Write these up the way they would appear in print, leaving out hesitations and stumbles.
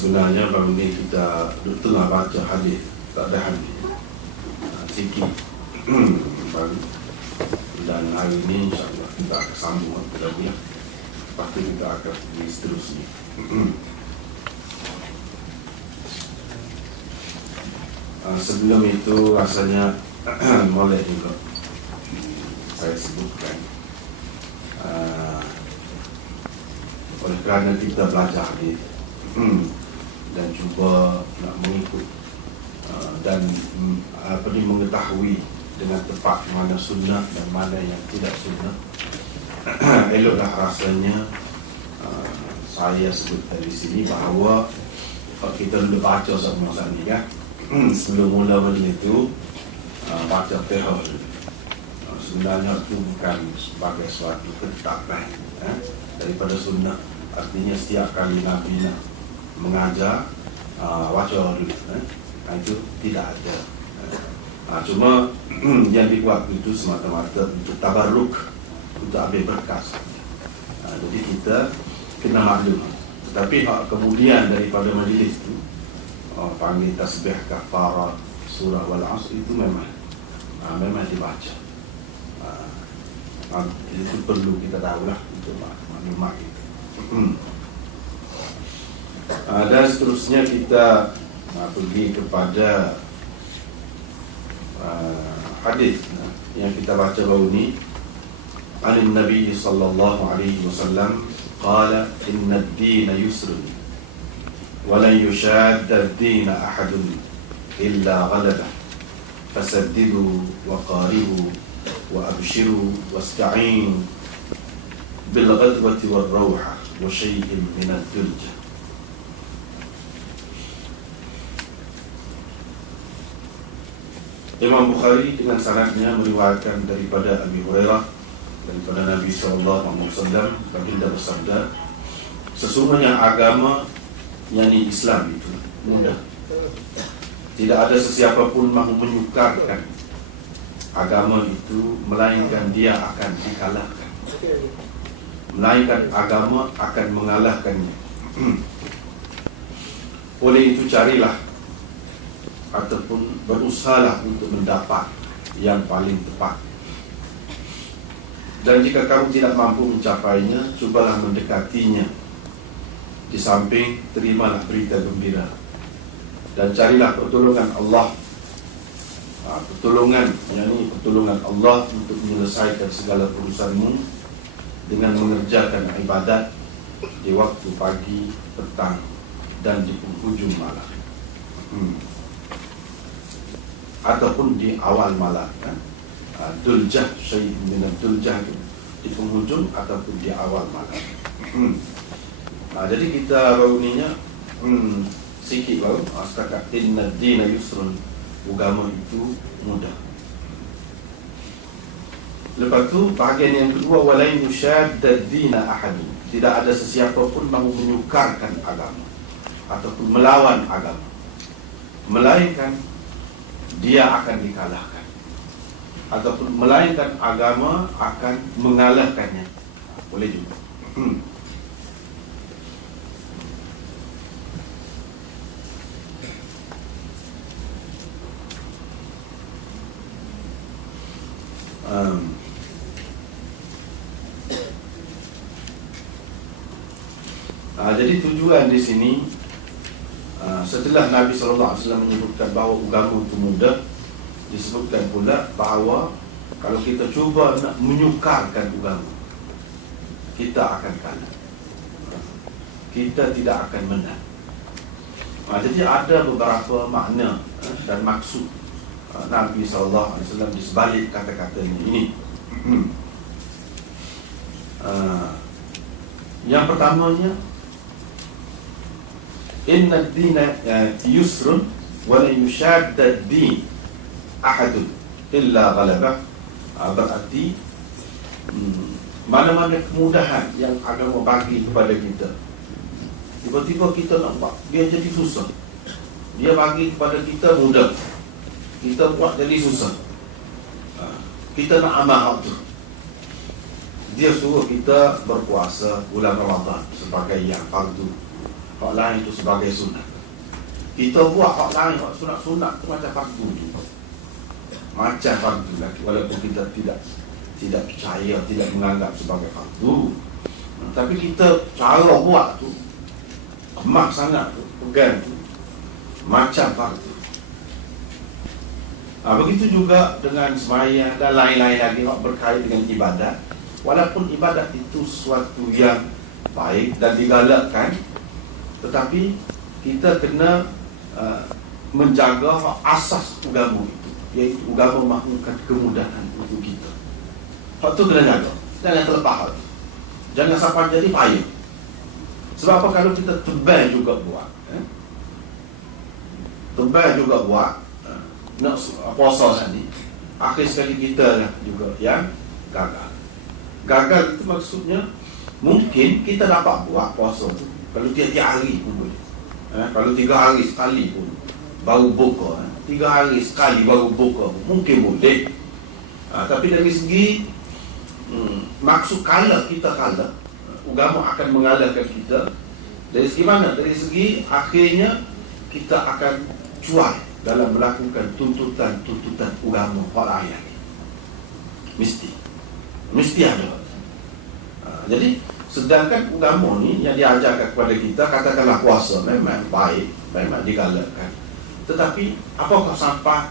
sebenarnya baru ni kita tengah baca hadis, tak ada hadis sikit baru. Dan hari ini insyaAllah kita akan sambung lagi ya. Lepas tu kita akan pergi seterusnya. Sebelum itu rasanya boleh juga saya sebutkan, oleh kerana kita belajar hadis dan cuba nak mengikut dan mengetahui dengan tepat mana sunnah dan mana yang tidak sunnah, eloklah rasanya saya sebutkan di sini bahawa kita boleh baca sama-sama ni kan. Sebelum mula benda itu baca tehol. Sebenarnya itu bukan sebagai suatu ketetapan daripada sunnah. Artinya setiap kali Nabi nak mengajar baca dulu, itu tidak ada. Cuma yang dibuat itu semata-mata untuk tabarruk, untuk ambil berkas. Jadi kita kena maklum. Tetapi kemudian daripada majlis itu panggil tasbih kafarat surah wal asr itu memang dibaca. Itu perlu kita tahulah untuk maklumat itu. Dan seterusnya kita pergi kepada hadis yang kita baca baru ni. An Nabi sallallahu alaihi wasallam qala inna ad-din yusrun wa lan yushadda ad-din ahadun illa ghalabah fasaddidu wa qaribu wa abshiru wasta'inu bil ghadwati war rawha wa shay'in min ad-dulja. Imam Bukhari dengan sanadnya meriwayatkan daripada Abi Hurairah, daripada Nabi SAW, baginda bersabda, sesungguhnya agama yakni Islam itu mudah. Tidak ada sesiapa pun mahu menyukarkan agama itu, melainkan dia akan dikalahkan, melainkan agama akan mengalahkannya. Oleh itu carilah ataupun berusahalah untuk mendapat yang paling tepat. Dan jika kamu tidak mampu mencapainya, cubalah mendekatinya. Di samping terimalah berita gembira dan carilah pertolongan Allah. Pertolongan, yakni pertolongan Allah untuk menyelesaikan segala urusanmu dengan mengerjakan ibadat di waktu pagi, petang dan di penghujung malam, ataupun di awal malam kan? Duljah, syait minad duljah, di penghujung ataupun di awal malam. Jadi kita baru ni sikit baru setakat inna ad-dina yusrun, agama itu mudah. Lepas tu bahagian yang kedua, walain yushadda ad-dina ahadun, tidak ada sesiapa pun mahu menyukarkan agama ataupun melawan agama, melainkan dia akan dikalahkan, ataupun melainkan agama akan mengalahkannya. Boleh juga. Jadi tujuan di sini, setelah Nabi SAW menyebutkan bahawa agama itu mudah, disebutkan pula bahawa kalau kita cuba nak menyukarkan agama, kita akan kalah, kita tidak akan menang. Jadi ada beberapa makna dan maksud Nabi SAW di sebalik kata-katanya ini. Yang pertamanya, inna ad-dina yusrun wa la yushadda ad-din ahadun illa ghalabah. Berarti mana-mana kemudahan yang agama bagi kepada kita, tiba-tiba kita nampak dia jadi susah. Dia bagi kepada kita mudah, kita buat jadi susah. Kita nak amal tu, dia suruh kita berpuasa bulan Ramadan sebagai yang fardu, hak lain itu sebagai sunat. Kita buat hak lain, hak sunat-sunat tu macam fardu juga. Macam fardu lagi, walaupun kita tidak percaya, tidak menganggap sebagai fardu. Tapi kita cara buat tu kemas sangat tu, pegang tu macam fardu. Begitu juga dengan sembahyang dan lain-lain lagi yang berkait dengan ibadat. Walaupun ibadat itu sesuatu yang baik dan digalakkan, tetapi kita kena menjaga asas agama itu, iaitu agama mahukan kemudahan untuk kita. Hak tu kena jaga, jangan terlepas hak tu. Jangan sampai jadi payah. Sebab apa? Kalau kita tebal juga buat, nak puasa tadi, akhir sekali kita lah juga yang gagal. Gagal itu maksudnya mungkin kita dapat buat puasa tu kalau tiap-tiap hari pun boleh. Kalau 3 hari sekali pun baru buka, 3 hari sekali baru buka mungkin boleh. Tapi dari segi maksud kalah, kita kalah, agama akan mengalahkan kita. Dari segi mana? Dari segi akhirnya kita akan cuai dalam melakukan tuntutan agama hak lain. Mesti ada. Jadi sedangkan agama ni yang diajarkan kepada kita, katakanlah puasa, memang baik, memang digalakkan. Tetapi apakah sampai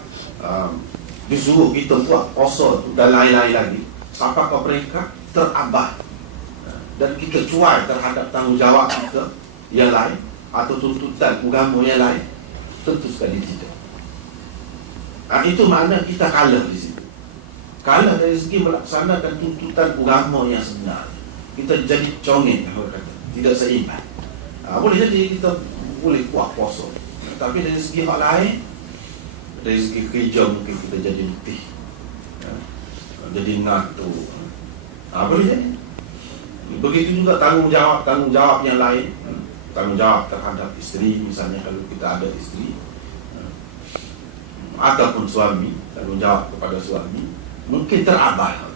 disuruh kita buat puasa dan lain-lain lagi, sampai mereka terabah dan kita cuai terhadap tanggungjawab kita yang lain atau tuntutan agama yang lain? Tentu sekali tidak. Itu makna kita kalah di situ. Kalah dari segi melaksanakan tuntutan agama yang sebenar. Kita jadi congeng, tidak seimbang. Boleh jadi kita boleh kuat puasa, tapi dari segi hak lain, dari segi kerja mungkin kita jadi letih, jadi ngantuk. Boleh jadi. Begitu juga tanggungjawab yang lain, tanggungjawab terhadap isteri misalnya, kalau kita ada isteri, ataupun suami, tanggungjawab kepada suami mungkin terabah.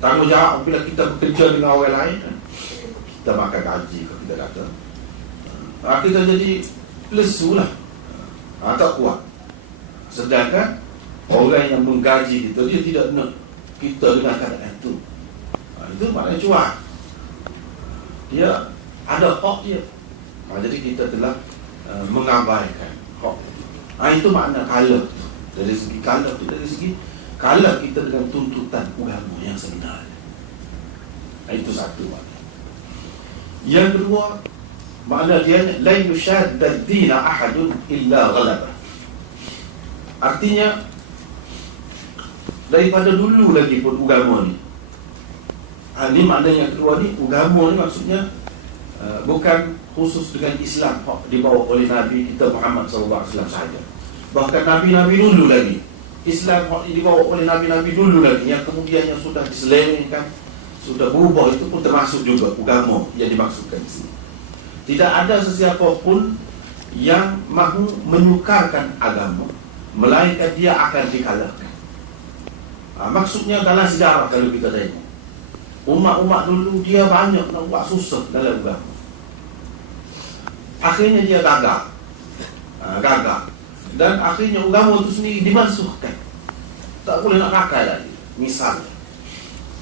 Tanggungjawab bila kita bekerja dengan orang lain, kita makan gaji kalau kita kata, kita jadi lesu lah, tak kuat. Sedangkan orang yang menggaji kita, dia tidak nak kita dengan keadaan itu. Itu maknanya cuak. Dia ada hak dia. Jadi kita telah mengabaikan hak. Itu makna kalah. Dari segi kalah itu, dari segi kalah kita dengan tuntutan agama yang sebenar. Itu satu makna. Yang kedua, makna dia la yushadda ad-din ahadun illa ghalaba. Artinya daripada dulu lagi pun agama ni. Ini makna yang kedua ni, agama ni maksudnya bukan khusus dengan Islam dibawa oleh Nabi kita Muhammad SAW sahaja. Bahkan Nabi-Nabi dulu lagi, Islam dibawa oleh Nabi-Nabi dulu lagi, yang kemudian yang sudah diselewengkan, sudah berubah, itu pun termasuk juga agama yang dimaksudkan di sini. Tidak ada sesiapa pun yang mahu menyukarkan agama, melainkan dia akan dikalahkan. Maksudnya dalam sejarah kalau kita tengok, umat-umat dulu dia banyak nak buat susah dalam agama. Akhirnya dia gagal. Dan akhirnya agama itu sendiri dimansuhkan, tak boleh nak pakai lagi. Misalnya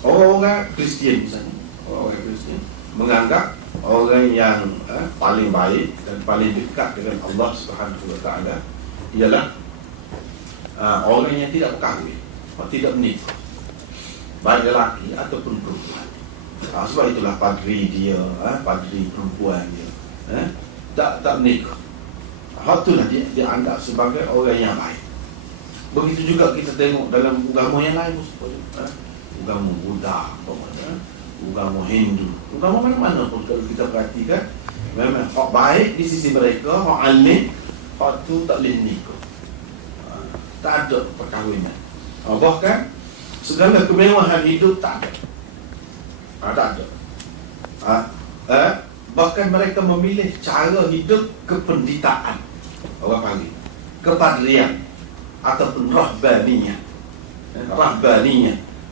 orang Kristian misalnya, orang Kristian menganggap orang yang paling baik dan paling dekat dengan Allah Subhanahu Wa Taala ialah orang yang tidak berkahwin, tidak menikah, baik lelaki ataupun perempuan. Sebab itulah padri dia, padri perempuan dia, tak menikah. Itulah dia anggap sebagai orang yang baik. Begitu juga kita tengok dalam agama yang lain, agama Buddha, agama Hindu, agama mana-mana pun kalau kita perhatikan, memang hak baik di sisi mereka, hak alim, hak tu tak boleh nikah, tak ada perkahwinan. Bahkan segala kemewahan hidup tak ada. Tak ada. Bahkan mereka memilih cara hidup kependitaan, orang panggil kepadrian ataupun rahbaniyah.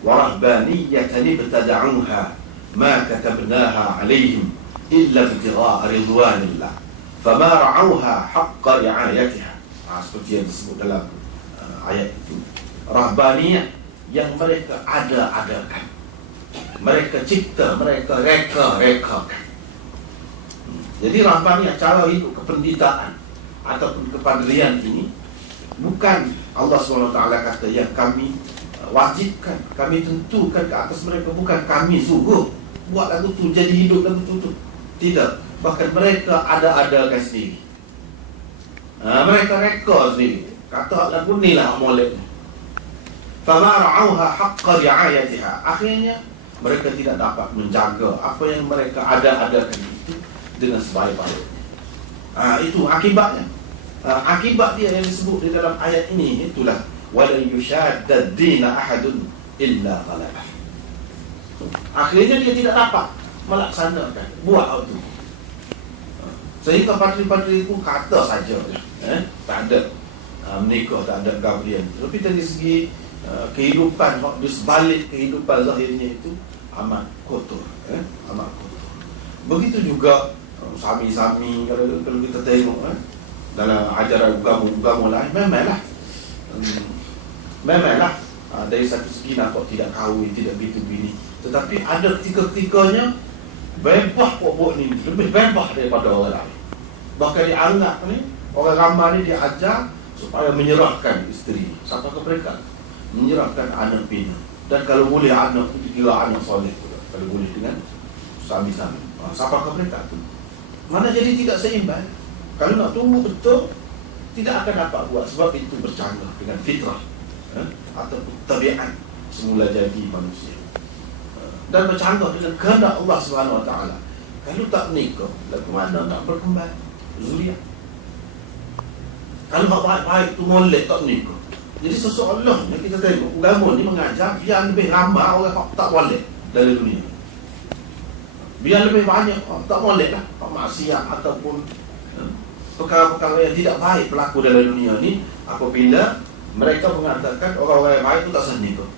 Wa rahbaniyatan ibtada'uha ma katabnaha 'alaihim illa ibtigha'a ridwanillah fama ra'auha haqqa ri'ayatiha. Seperti yang disebut dalam ayat itu. Rahbaniyah yang mereka ada-adakan, mereka cipta, mereka reka-rekakan. Jadi rahbaniyah, cara hidup kependitaan ataupun kepadrian ini bukan Allah SWT kata yang kami wajibkan, kami tentukan ke atas mereka, bukan kami suruh buat lagu tu, jadi hidup lagu tu. Tidak, bahkan mereka ada-adakan sendiri. Mereka reka sendiri. Kata lagu ni lah molek. Fama ra'auha haqqa ri'ayatiha. Akhirnya mereka tidak dapat menjaga apa yang mereka ada-adakan itu dengan sebaik-baiknya. Itu akibatnya. Akibat dia yang disebut di dalam ayat ini, itulah wala yushaddad dina ahadun illa ghalabah. Akhirnya dia tidak dapat melaksanakan, buat itu. Sehingga padri-padri pun kata saja, tak ada menikah, tak ada gabrian. Tapi dari segi kehidupan, di sebalik kehidupan zahirnya itu amat kotor, amat kotor. Begitu juga sami-sami, kalau kita tengok dalam ajaran agama lain, memanglah dari satu segi nampak tidak kahwin, tidak begitu bini. Tetapi ada ketika-ketikanya bebah pokok ni lebih bebah daripada orang lain. Bahkan dianggap ni orang ramai ni diajar supaya menyerahkan isteri. Siapa ke mereka? Menyerahkan anak bina. Dan kalau boleh anak itu kira anak soleh pula. Kalau boleh dengan sami-sami. Siapa ke mereka tu? Mana jadi tidak seimbang. Kalau nak tunggu betul, tidak akan dapat buat. Sebab itu bercanggah dengan fitrah atau tabiat semula jadi manusia. Dan bercanggah dengan kehendak Allah SWT. Kalau tak nikah, lagu mana nak berkembang zuriat? Kalau baik-baik tu molek tak nikah. Jadi seseorang kita tengok agama ni mengajar biar lebih ramai orang tak boleh dalam dunia. Biar lebih banyak tak boleh lah maksiat ataupun perkara-perkara yang tidak baik berlaku dalam dunia ni apabila mereka mengatakan orang-orang yang baik itu tak sah nikah.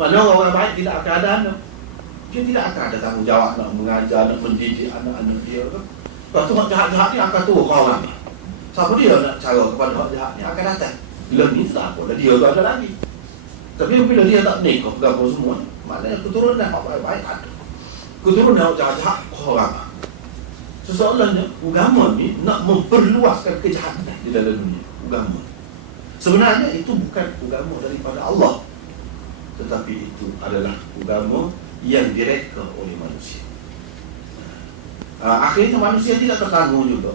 Mana orang-orang baik tidak akan ada anak. Dia tidak akan ada tanggungjawab nak mengajar, nak mendidik anak-anak dia. Lepas tu hak jahat-jahat ni akan turun ke orang ni. Siapa dia nak cara kepada hak jahat ni akan datang. Bila ni tak apa, dah dia tu ada lagi. Tapi bila dia tak nikah berapa semua, maknanya keturunan hak baik-baik ada. Keturunan hak jahat-jahat ke orang. Sesoalnya agama ni nak memperluaskan kejahatan di dalam dunia. Agama sebenarnya itu bukan agama daripada Allah, tetapi itu adalah agama yang direka oleh manusia. Akhirnya manusia tidak tertanggung juga.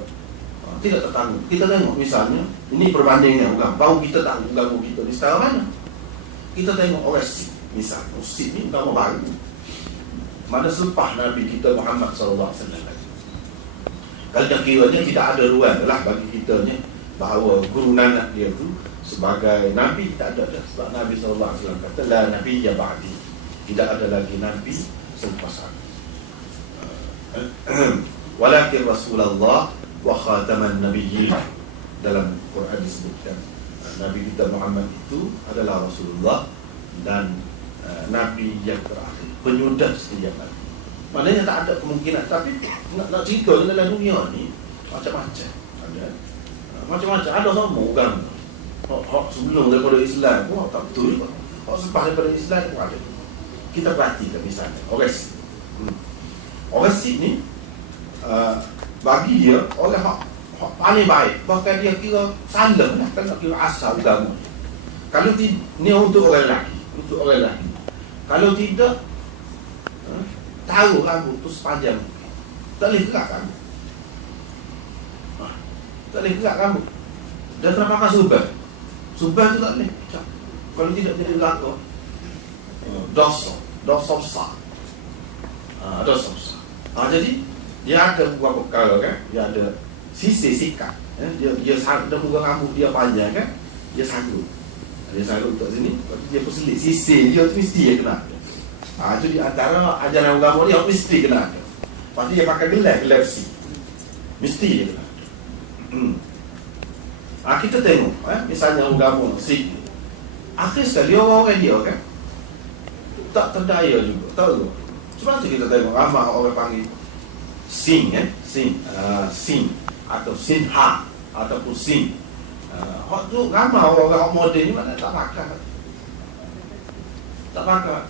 Tidak tertanggung. Kita tengok misalnya, ini perbandingan agama. Baru kita tahu agama kita di setara mana. Kita tengok orang Sikh, misalnya Sikh ni agama baru. Mana selepas Nabi kita Muhammad SAW. Kalau dah kiranya tidak ada ruang lah bagi kita ni bahawa guru Nanak dia tu sebagai Nabi, tak ada dah. Sebab Nabi SAW kata la Nabi ya ba'di, tidak ada lagi Nabi selepas aku. Walakin Rasulullah wa khataman nabiyyin. Dalam Quran disebutkan Nabi kita Muhammad itu adalah Rasulullah dan Nabi yang terakhir, penyudah setiap Nabi. Maknanya tak ada kemungkinan. Tapi nak cerita dalam dunia ni macam-macam. Ada macam-macam. Ada semua agama. Hak sebelum daripada Islam pun tak betul. Hak selepas daripada Islam pun ada. Kita perhatikan misalnya orang Sikh. Orang Sikh ni bagi dia orang hak paling baik. Bahkan dia kira salah lah. Kan nak kira asal agama. Kalau ni untuk orang lelaki, untuk orang lelaki. Kalau tidak, taruh rambut tu sepanjang, tak boleh gerak rambut. Tak boleh gerak rambut. Dan kena pakai subhan. Subhan tu tak boleh. Kalau tidak jadi gelaka, dosa besar. Dosa besar. Jadi dia ada beberapa perkara kan. Dia ada sisir sikat. Dia sarut muka rambut dia panjang kan. Dia sarut. Dia sarut kat sini. Lepas tu dia perselit sisir dia tu mesti dia kena. Itu di antara ajaran agama dia mesti kena ada. Lepas tu dia pakai gelar besi. Mesti dia kena ada. Kita tengok misalnya agama Sikh. Akhir sekali orang-orang dia kan tak terdaya juga. Tahu tak? Sebab tu kita tengok ramai orang panggil Sin sin atau sinha ataupun sin. Hak tu ramai orang moden ni mana tak pakai. Tak pakai.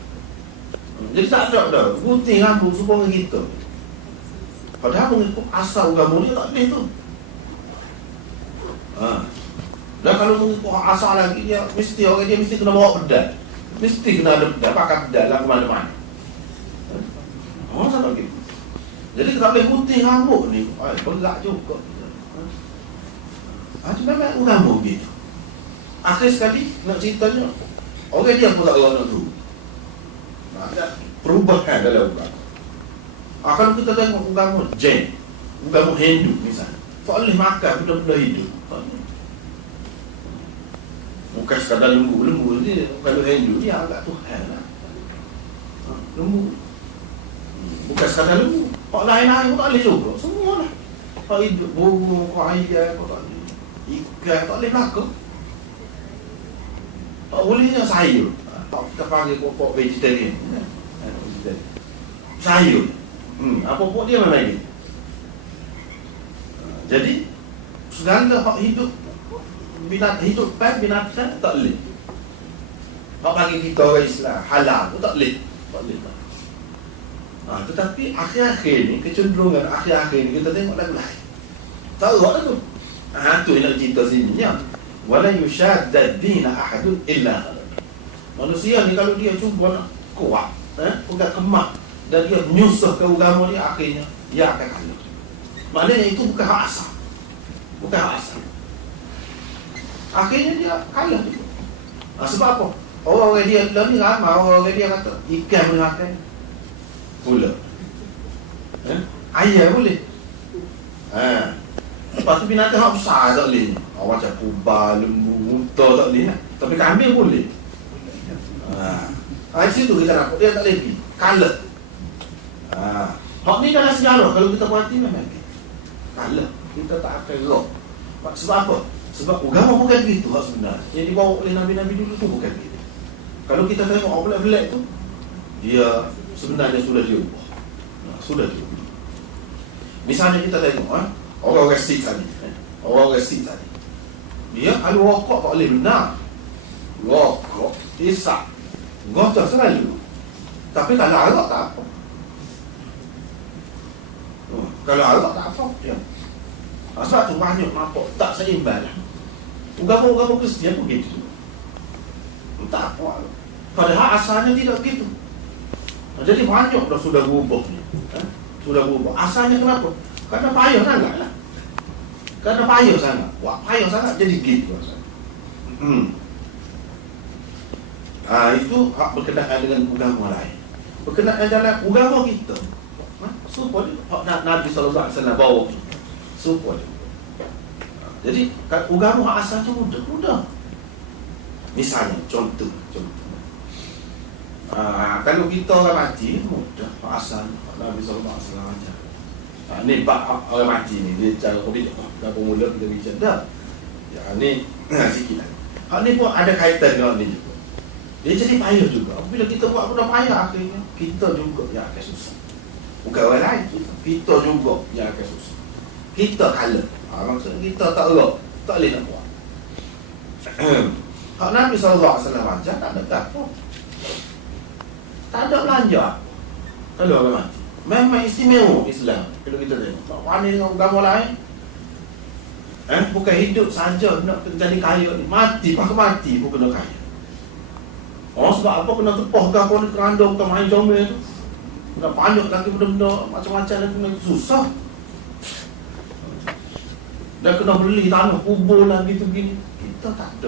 Jadi tak ada dah. Gunting rambut semua gitu. Padahal mengikut asal agama dia tak boleh tu. Dan kalau mengikut asal lagi dia mesti kena bawa pedal. Mesti kena ada pedal, pakai pedal lah ke mana-mana. Sama gitu. Jadi kita boleh gunting rambut ni. Berat juga. Itu memang agama begitu. Akhir sekali nak ceritanya, orang dia pun tak nak tu. Ada perubahan dalam agama. Kalau kita tengok agama Jain, agama Hindu misalnya, tak boleh makan benda-benda hidup. Bukan sekadar lembu ni, kalau Hindu ni agak Tuhan lah. Lembu. Bukan sekadar lembu. Hak lain-lain pun tak boleh juga. Semua lah. Hak hidup, burung, ayam, tak boleh. Ikan tak boleh makan. Tak bolehnya sayur. Kita panggil pokok vegetarian. Sayur. Apa pokok dia memang lagi. Jadi segala hak hidup binatang tak boleh. Hak bagi kita orang Islam halal pun tak boleh. Tak boleh. Tetapi akhir-akhir ni kecenderungan akhir-akhir ni kita tengok lagu lain. Tahu tak tu? Tu yang nak cerita sini ni. Wala yushaddad dina ahadun illa ghalab. Manusia ni kalau dia cuba nak kuat, pegang kemak dan dia menyusah ke agama dia, akhirnya dia akan kalah. Maknanya itu bukan hak asal. Bukan hak asal. Akhirnya dia kalah juga. Sebab apa? Orang dia ni ramai, orang dia kata ikan boleh makan. Pula. Ayam boleh. Lepas tu binatang hak besar tak boleh. Macam kubal, lembu, unta tak boleh. Tapi kambing boleh. Di situ kita nampak dia tak boleh pergi. Kalah. Hak ni dalam sejarah kalau kita perhati memang kalah. Kita tak akan rock. Sebab apa? Sebab agama bukan begitu hak sebenarnya. Yang dibawa oleh Nabi-Nabi dulu tu bukan begitu. Kalau kita tengok orang belak-belak tu, dia sebenarnya sudah diubah. Sudah diubah. Misalnya kita tengok orang-orang Sikh tadi. Orang-orang Sikh tadi. Dia kalau rokok tak boleh benar. Rokok, isap, gotah selalu. Tapi kalau arak tak apa. Kalau arak tak apa dia. Sebab tu banyak nampak tak seimbang lah. Agama-agama Kristian pun begitu. Tak apa. Padahal asalnya tidak begitu. Jadi banyak dah sudah berubah ni. Sudah berubah. Asalnya kenapa? Karena payah sangat lah. Karena payah sangat. Wah, payah sangat jadi gitu. Itu hak berkenaan dengan agama lain. Berkenaan dalam agama kita. Supaya hak Nabi SAW bawa. Supaya. Jadi agama hak asalnya mudah. Misalnya contoh. Kalau kita orang mati mudah hak asal Nabi SAW ajar. Ni bab orang mati ni dia cara kopi dah pemula kita bicara dah. Ni sikit lah. Hak ni pun ada kaitan dengan ni juga. Dia jadi payah juga. Bila kita buat benda payah akhirnya kita juga yang akan susah. Bukan orang lain, kita juga yang akan susah. Kita kalah. Maksudnya kita tak elok, tak boleh nak buat. Hak Nabi SAW ajar tak ada apa. Tak ada belanja. Kalau orang mati memang istimewa Islam. Kalau kita tengok tak pandai dengan agama lain. Bukan hidup saja nak jadi kaya ni. Mati pun kena kaya. Sebab apa kena tepah ke apa ni kerandong ke main comel tu. Kena panjat lagi benda-benda macam-macam dan kena susah. Dan kena beli tanah kubur lah gitu-gini. Kita tak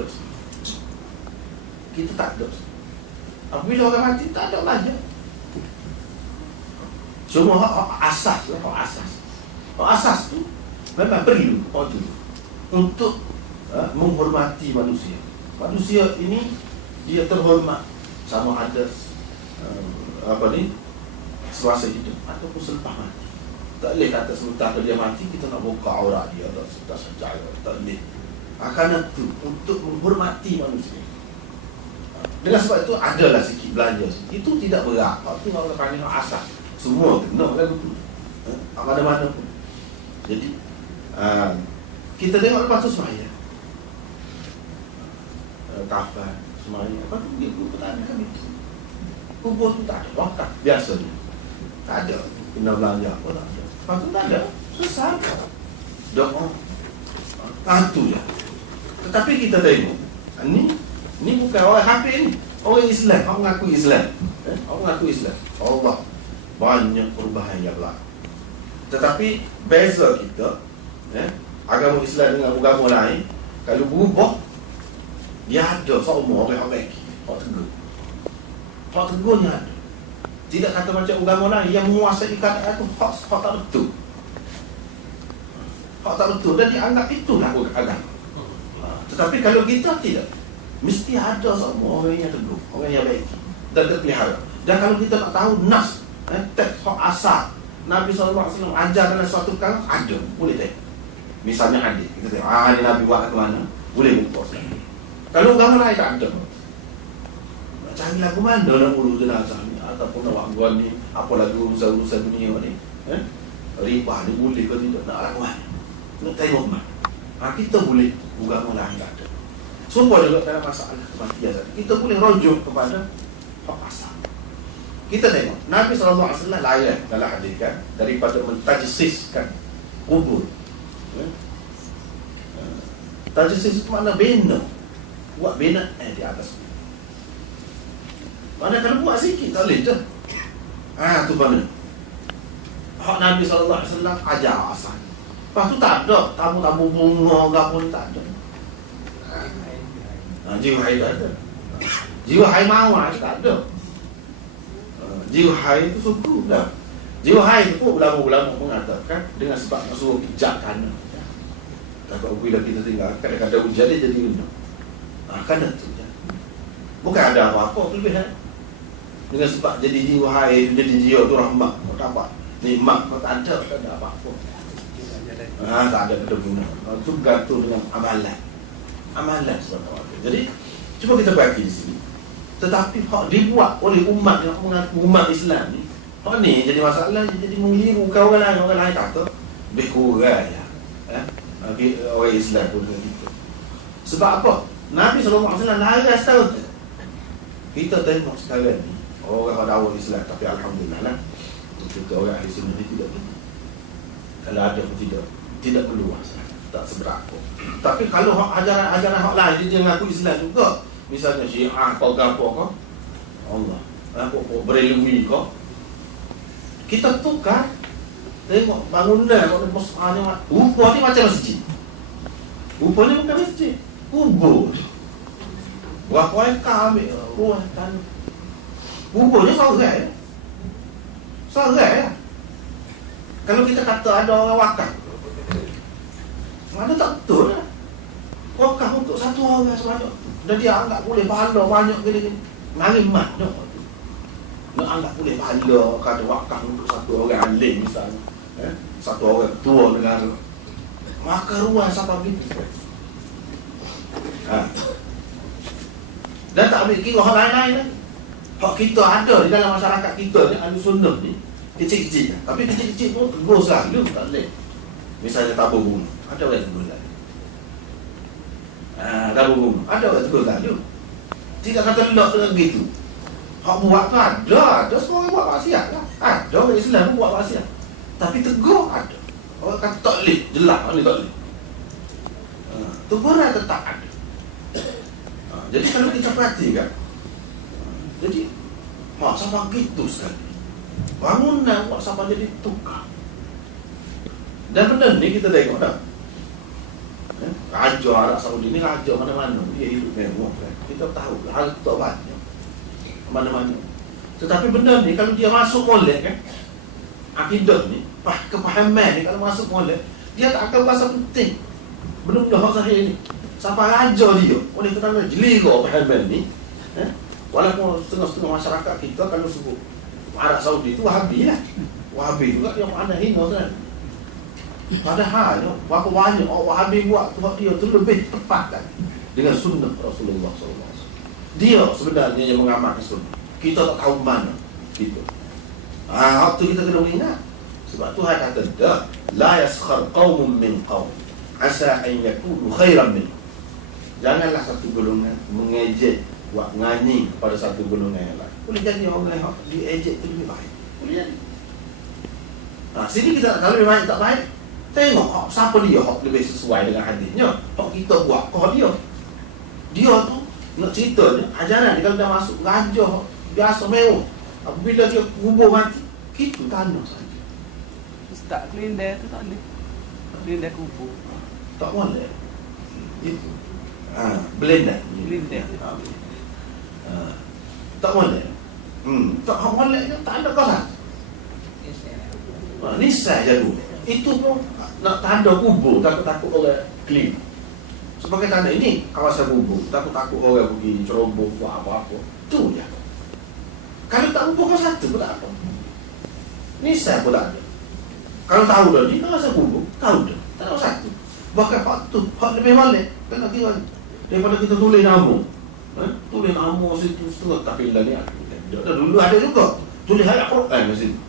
ada. Apabila orang mati tak ada belanja. Cuma hak asas lah, hak asas. Hak asas tu memang perlu untuk menghormati manusia. Manusia ini dia terhormat sama ada semasa hidup ataupun selepas mati. Tak boleh kata sementara dia mati kita nak buka aurat dia atau sesuatu saja. Tak boleh. Kerana itu untuk menghormati manusia. Dengan sebab itu adalah sikit belanja. Itu tidak berat. Waktu orang panggil asas. Semua kena lagu tu. Mana-mana pun. Jadi kita tengok lepas tu semaya kafan semaya. Lepas tu dia bertanya kami, kubur tu tak ada wakaf biasanya, tak ada kena belanja apa tak ada. Lepas tu tak ada, susah doa tu je. Tetapi kita tengok ni bukan orang kafir ni, orang Islam, orang mengaku Islam, orang mengaku Islam. Allah, banyak perubahan yang berlaku. Tetapi beza kita, agama Islam dengan agama lain, kalau berubah, dia ada semua orang-orang hak tegurnya ada. Tidak kata macam agama lain yang menguasai keadaan itu, hak tak betul. Hak tak betul dan dianggap itulah agama. Tetapi kalau kita tidak, mesti ada semua orang yang teguh, orang yang baik dan terpelihara. Dan kalau kita nak tahu nas, teks hak asal Nabi SAW ajar dalam suatu perkara, ada, boleh tengok. Misalnya hadis, kita tengok, ni Nabi buat ke mana, boleh buka. Kalau agama lain tak ada, nak cari lagu mana nak ulu jenazah ni, ataupun nak buat ni, apa lagu urusan-urusan dunia ni, ribah ni boleh ke tidak, nak lagu mana, nak tengok mana. Kita boleh, agama lain tak ada. Semua juga dalam masalah kematian tadi, kita boleh rujuk kepada hak asal. Kita tengok Nabi SAW layan dalam hadis kan, daripada mentajsiskan kubur. Tajsis itu makna bina, buat bina di atas. Mana kalau buat sikit tak boleh tu. Tu mana? Hak Nabi SAW ajar asal. Lepas tu tak ada tamu-tamu bunga ke pun tak ada. Jiwa hai tak ada. Jiwa hai mawar tak ada. Jiwa hai itu suku dah. Jiwa hai itu pun ulama-ulama mengatakan dengan sebab nak suruh pijak kanan. Takut bila kita tinggal kadang-kadang hujan dia jadi rendah. Kanan tu je. Bukan ada apa-apa kelebihan. Dengan sebab jadi jiwa hai, jadi jiwa tu rahmat. Kau tak apa. Nikmat kau tak ada apa-apa. Tak ada guna. Itu bergantung dengan amalan. Amalan sebab apa. Jadi cuba kita bagi di sini. Tetapi hak dibuat oleh umat yang mengaku umat Islam ni, hak ni jadi masalah, jadi mengelirukan orang lain kata lebih kurang ya. Orang Islam pun dengan kita. Sebab apa? Nabi SAW laras tahu. Kita tengok sekarang ni orang dakwah Islam, tapi alhamdulillah lah kita orang ahli sunnah ni tidak begitu. Kalau ada pun tidak meluas, tak seberapa. Tapi kalau ajaran hak lain dia mengaku Islam juga, misalnya Syiah kau gapo kau, Allah, apa Berelwi kau, kita tukar. Tengok bangunan kalau masjidnya, rupa ni macam masjid. Rupa ni bukan masjid, kubur. Berapa ekar ambil ruang tanah. Kuburnya seorang. Seorang. Kalau kita kata ada orang wakaf, mana tak betul lah. Wakaf untuk satu orang sebanyak. Dan dia anggap boleh pahala banyak gini-gini. Mari mat nak anggap boleh pahala kata wakaf untuk satu orang alim misalnya. Satu orang tua negara. Maka ruang siapa begitu. Dan tak ambil kira hal lain-lain lagi. Hak kita ada di dalam masyarakat kita ni, ahli sunnah ni, kecil-kecil. Tapi kecil-kecil pun tegur selalu, tak boleh. Misalnya tabur bunga, ada orang tegur selalu. Tabur bunga, ada orang tegur selalu. Tidak kata ledak dengan begitu. Hak buat tu ada semua orang buat maksiat lah. Ada orang Islam pun buat maksiat. Tapi tegur ada. Orang kata tak boleh, jelak ni tak boleh. Teguran tetap ada. Jadi kalau kita perhatikan, jadi mak sampai gitu sekali. Bangunan mak sampai jadi tukar. Dan benda ni kita tengok dah. Raja Arab Saudi ni raja mana-mana. Dia hidup mewah kan. Kita tahu harta banyak. Mana-mana. Tetapi benda ni kalau dia masuk molek kan, akidah ni, kepahaman ni kalau masuk molek, dia tak akan rasa penting. Benda-benda hak sahih ni. Sampai raja dia, oleh kerana jeliga pahaman ni, walaupun setengah-setengah masyarakat kita kalau sebut Arab Saudi itu Wahabi lah. Wahabi juga yang mana hina kan. Padahal berapa banyak orang Wahabi buat tu dia tu lebih tepat kan dengan sunnah Rasulullah SAW. Dia sebenarnya yang mengamalkan sunnah. Kita tak tahu mana gitu. Waktu kita kena ingat Sebab Tuhan kata dah, la yaskhar qaumun min qaum asa an yakunu khairan min. Janganlah satu golongan mengejek, buat ngani kepada satu golongan yang lain. Boleh jadi orang yang diejek itu lebih baik. Boleh jadi. Sini kita nak tahu lebih baik tak baik. Tengok siapa dia hok lebih sesuai dengan hadisnya. Hok kita buat kau dia. Dia tu nak cerita ni, ajaran dia kalau dah masuk gajah biasa mewah. Apabila dia kubur mati, kita tanah saja. Ustaz kelindah tu tak boleh. Kelindah kubur. Tak boleh. Itu. Belendak. Tak boleh. Tak boleh, tak ada kawasan. Nisai jadu. Itu pun nak tanda kubur, takut-takut orang clean. Sebagai tanda ini kawasan kubur, takut-takut orang pergi ceroboh buat apa-apa. Itu je. Kalau tak kubur kawasan satu pun tak apa. Nisai pun tak ada. Kalau tahu dah ni kawasan kubur, tahu dah. Tak ada satu. Bahkan hak tu, hak lebih balik. Kena kira daripada kita tulis nama. Tulis nama situ setengah. Tapi lah ni dulu ada juga. Tulis ayat Quran di situ.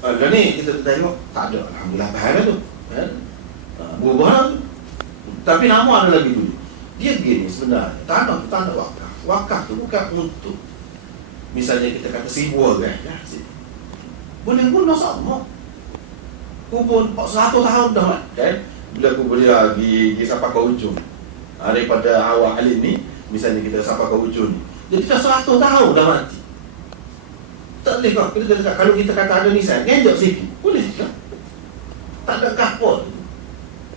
Dan ni kita tengok tak ada. Alhamdulillah bahaya tu. Berubah tu. Tapi nama ada lagi dulu. Dia gini sebenarnya. Tanah tu tanah wakaf. Wakaf tu bukan untuk misalnya kita kata 1000 orang ya. Boleh guna sama. Kubur 100 tahun dah kan. Bila kubur dia di sampai ke ujung. Daripada awal alim ni misalnya kita sampai ke ujung ni. Jadi dah 100 tahun dah mati. Tak boleh kau. Kalau kita kata ada nisan, ngenjak sikit. Boleh tak? Tak ada kapur.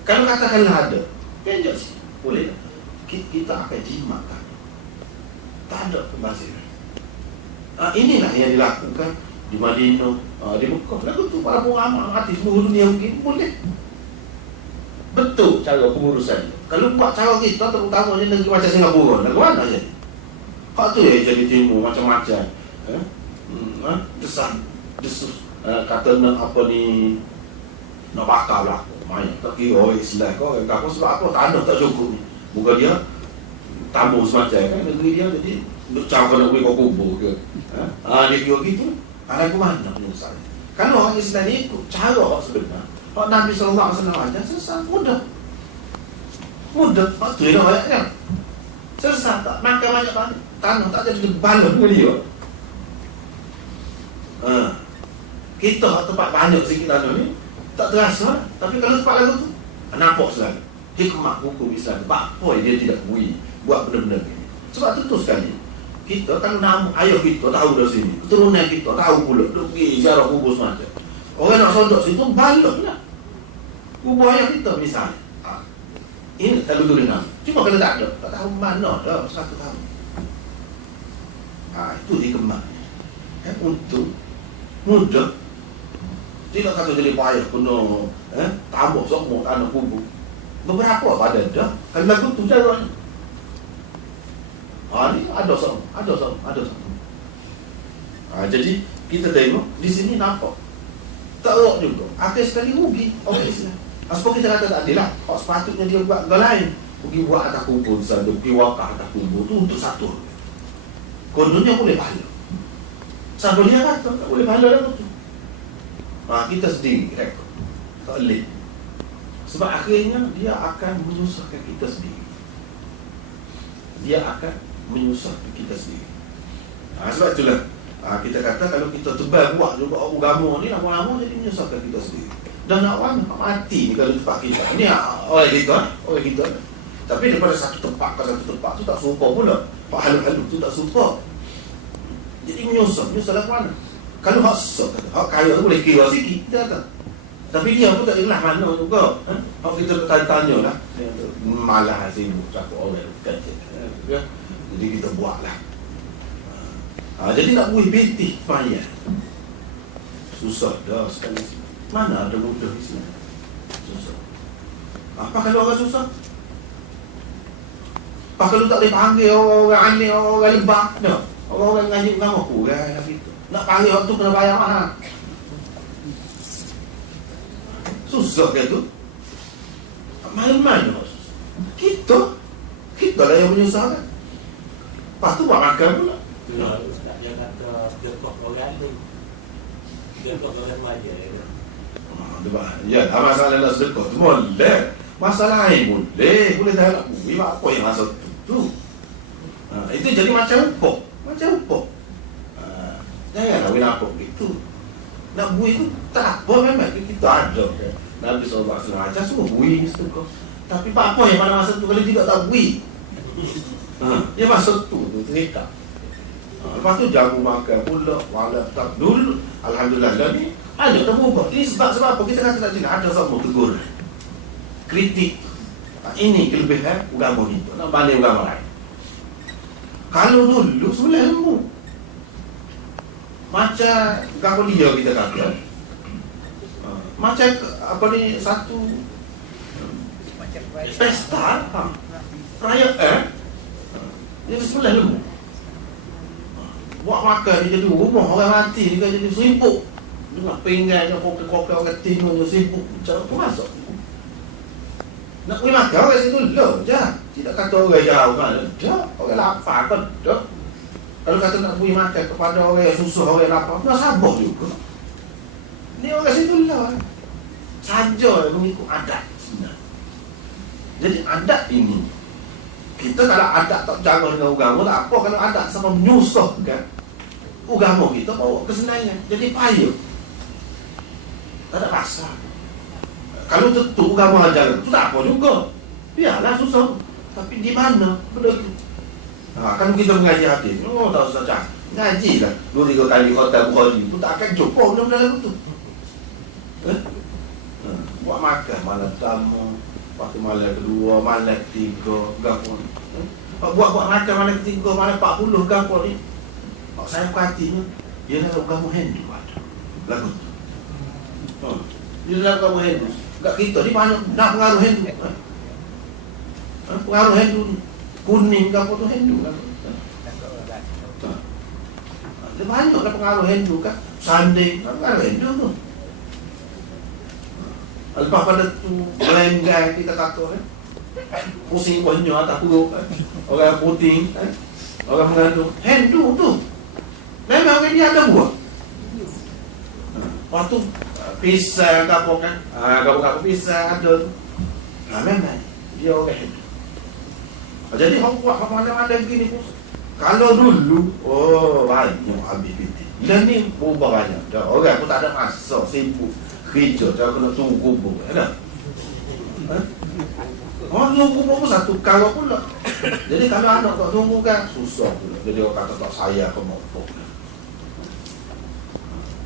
Kalau katakanlah ada, ngenjak sikit. Boleh tak? Kita akan jimatkan. Tak ada pembaziran. Inilah yang dilakukan di Madinah, di Mekah. Lalu tu para ulama mati seluruh dunia mungkin boleh. Betul cara pengurusan. Kalau buat cara kita, terutamanya negeri macam Singapura, negeri mana jadi? Hak tu ya jadi timur macam-macam. Desus kata nak apa ni, nak bakar lah main. Tak kira orang Islam kau apa sebab apa tak ada tak cukup ni. Bukan dia tamu semacam kan negeri dia jadi duk cara nak pergi kubur ke. Dia kira gitu. Ada ke mana penyelesaian? Kalau orang Islam ni ikut cara orang sebenar, orang Nabi sallallahu alaihi wasallam aja sesat mudah. Mudah. Hak tu dia ayat kan. Sesat tak makan banyak tanah tak jadi balon pun dia. Kita tempat banyak sikit tanah ni tak terasa. Tapi kalau tempat lagu tu nampak selalu hikmah hukum Islam. Apa dia tidak buat benda-benda ni. Sebab tu sekali kita kan nama ayah kita tahu dah sini, keturunan kita tahu pula pergi ziarah kubur semacam. Orang nak sondok situ balon lah kubur ayah kita misalnya. Ini tak betul nama. Cuma kalau tak ada, tak tahu mana dah 100 tahun. Itu hikmahnya. Untuk mudah. Tidak kata jadi payah kena tambah semua tanah kubur. Beberapa ada dah. Kalau lagu tu caranya. Ni ada sama. Jadi kita tengok di sini nampak. Tak elok juga. Akhir sekali rugi orang Islam. Sebab kita kata tak adil lah. Sepatutnya dia buat hal lain. Pergi buat atas kubur satu, pergi wakaf atas kubur tu untuk satu. Kononnya boleh pahala. Sampai dia kata tak boleh pahala dah tu. Kita sendiri rekod. Tak boleh. Sebab akhirnya dia akan menyusahkan kita sendiri. Dia akan menyusahkan kita sendiri. Sebab itulah kita kata kalau kita tebal buat juga agama ni lama-lama jadi menyusahkan kita sendiri. Dan orang mati kalau tempat kita. Ini orang kita. Tapi daripada satu tempat ke satu tempat tu tak serupa pula. Pak halu-halu tu tak serupa. Jadi menyusah lah ke mana? Kalau hak susah kata, hak kaya tu boleh kira sikit kita kata. Tapi dia pun tak ingat mana juga. Hak kita tanya lah. Malah sibuk cakap orang kata. Jadi kita buatlah. Jadi nak buih binti payah. Susah dah sekali. Mana ada mudah di sini? Susah. Apa kalau orang susah? Apa kalau tak boleh panggil orang aneh, orang lebah? Orang ngaji bukan aku kan? Nak panggil waktu kena bayar mahal. Susah ke tu? Mana-mana susah. Kita lah yang menyusahkan. Lepas tu buat makan pula. Dia kata dia kok orang ni. Ya, masalah nak sedekah tu boleh. Masalah lain boleh dah nak bui apa yang masa tu. Itu jadi macam upok. Janganlah win apa gitu. Nak bui tu tak apa memang kita ada. Nabi SAW ajar semua bui sedekah. Tapi apa yang pada masa tu kalau tidak tak bui. Dia masa tu cerita. Lepas tu jamu makan pula wala tak dulu. Alhamdulillah dah ni ada terbuka. Ini sebab apa kita kata tak ada sama tegur. Kritik. Ini kelebihan agama ni. Nak banding agama lain. Kalau dulu sebelah lembu. Macam agama dia kita kata. Macam apa ni satu pesta perayaan. Dia sebelah lembu. Buat makan dia jadi rumah orang mati dia jadi selimpuk. Dia nak pinggan dia kokek-kokek orang timun dia selimpuk. Cara tu masuk. Nak pergi makan orang situ lah je. Tidak kata orang jauh kan. Dah. Orang lapar kan. Dah. Kalau kata nak pergi makan kepada orang yang susah, orang yang lapar, nak sabar juga. Ni orang situ lah. Saja mengikut adat Cina. Jadi adat ini, kita kalau adat tak jaga dengan agama, tak apa. Kalau adat sama menyusahkan agama kita, bawa kesenangan. Jadi payah. Tak ada pasal. Kalau tentu agama ajar itu tak apa juga. Biarlah susah. Tapi di mana benda tu? Kan kita mengaji hadis. Tak usah cak. Ngaji lah 2-3 kali khatam Bukhari. Itu tak akan cukup benda-benda tu. Buat makan malam tamu, waktu malam kedua, malam ketiga, gapo. Buat makan malam ketiga, malam 40 gapo ni. Saya hatinya, dia nak agama Hindu ada. Lagu tu. Dia nak agama Hindu. Enggak kita ni banyak nak pengaruh Hindu. Pengaruh Hindu kuning gapo tu Hindu kan. Dia banyak lah pengaruh Hindu kan. Sunday pengaruh Hindu tu. Lepas pada tu melenggai kita kata pusing punya atas perut orang putih orang mengandung Hindu tu. Memang dia ada buah. Waktu pisang apa kan? Kapu-kapu pisang ada tu. Memang dia orang Hindu. Jadi orang buat mana-mana begini pun. Kalau dulu, banyak habis piti. Dan ni berubah banyak. Orang pun tak ada masa sibuk kerja, jangan kena tunggu kubur. Ada? Orang tunggu kubur pun satu kala pula. Jadi kalau anak tak tunggu kan, susah pula. Jadi orang kata tak sayang ke mopok.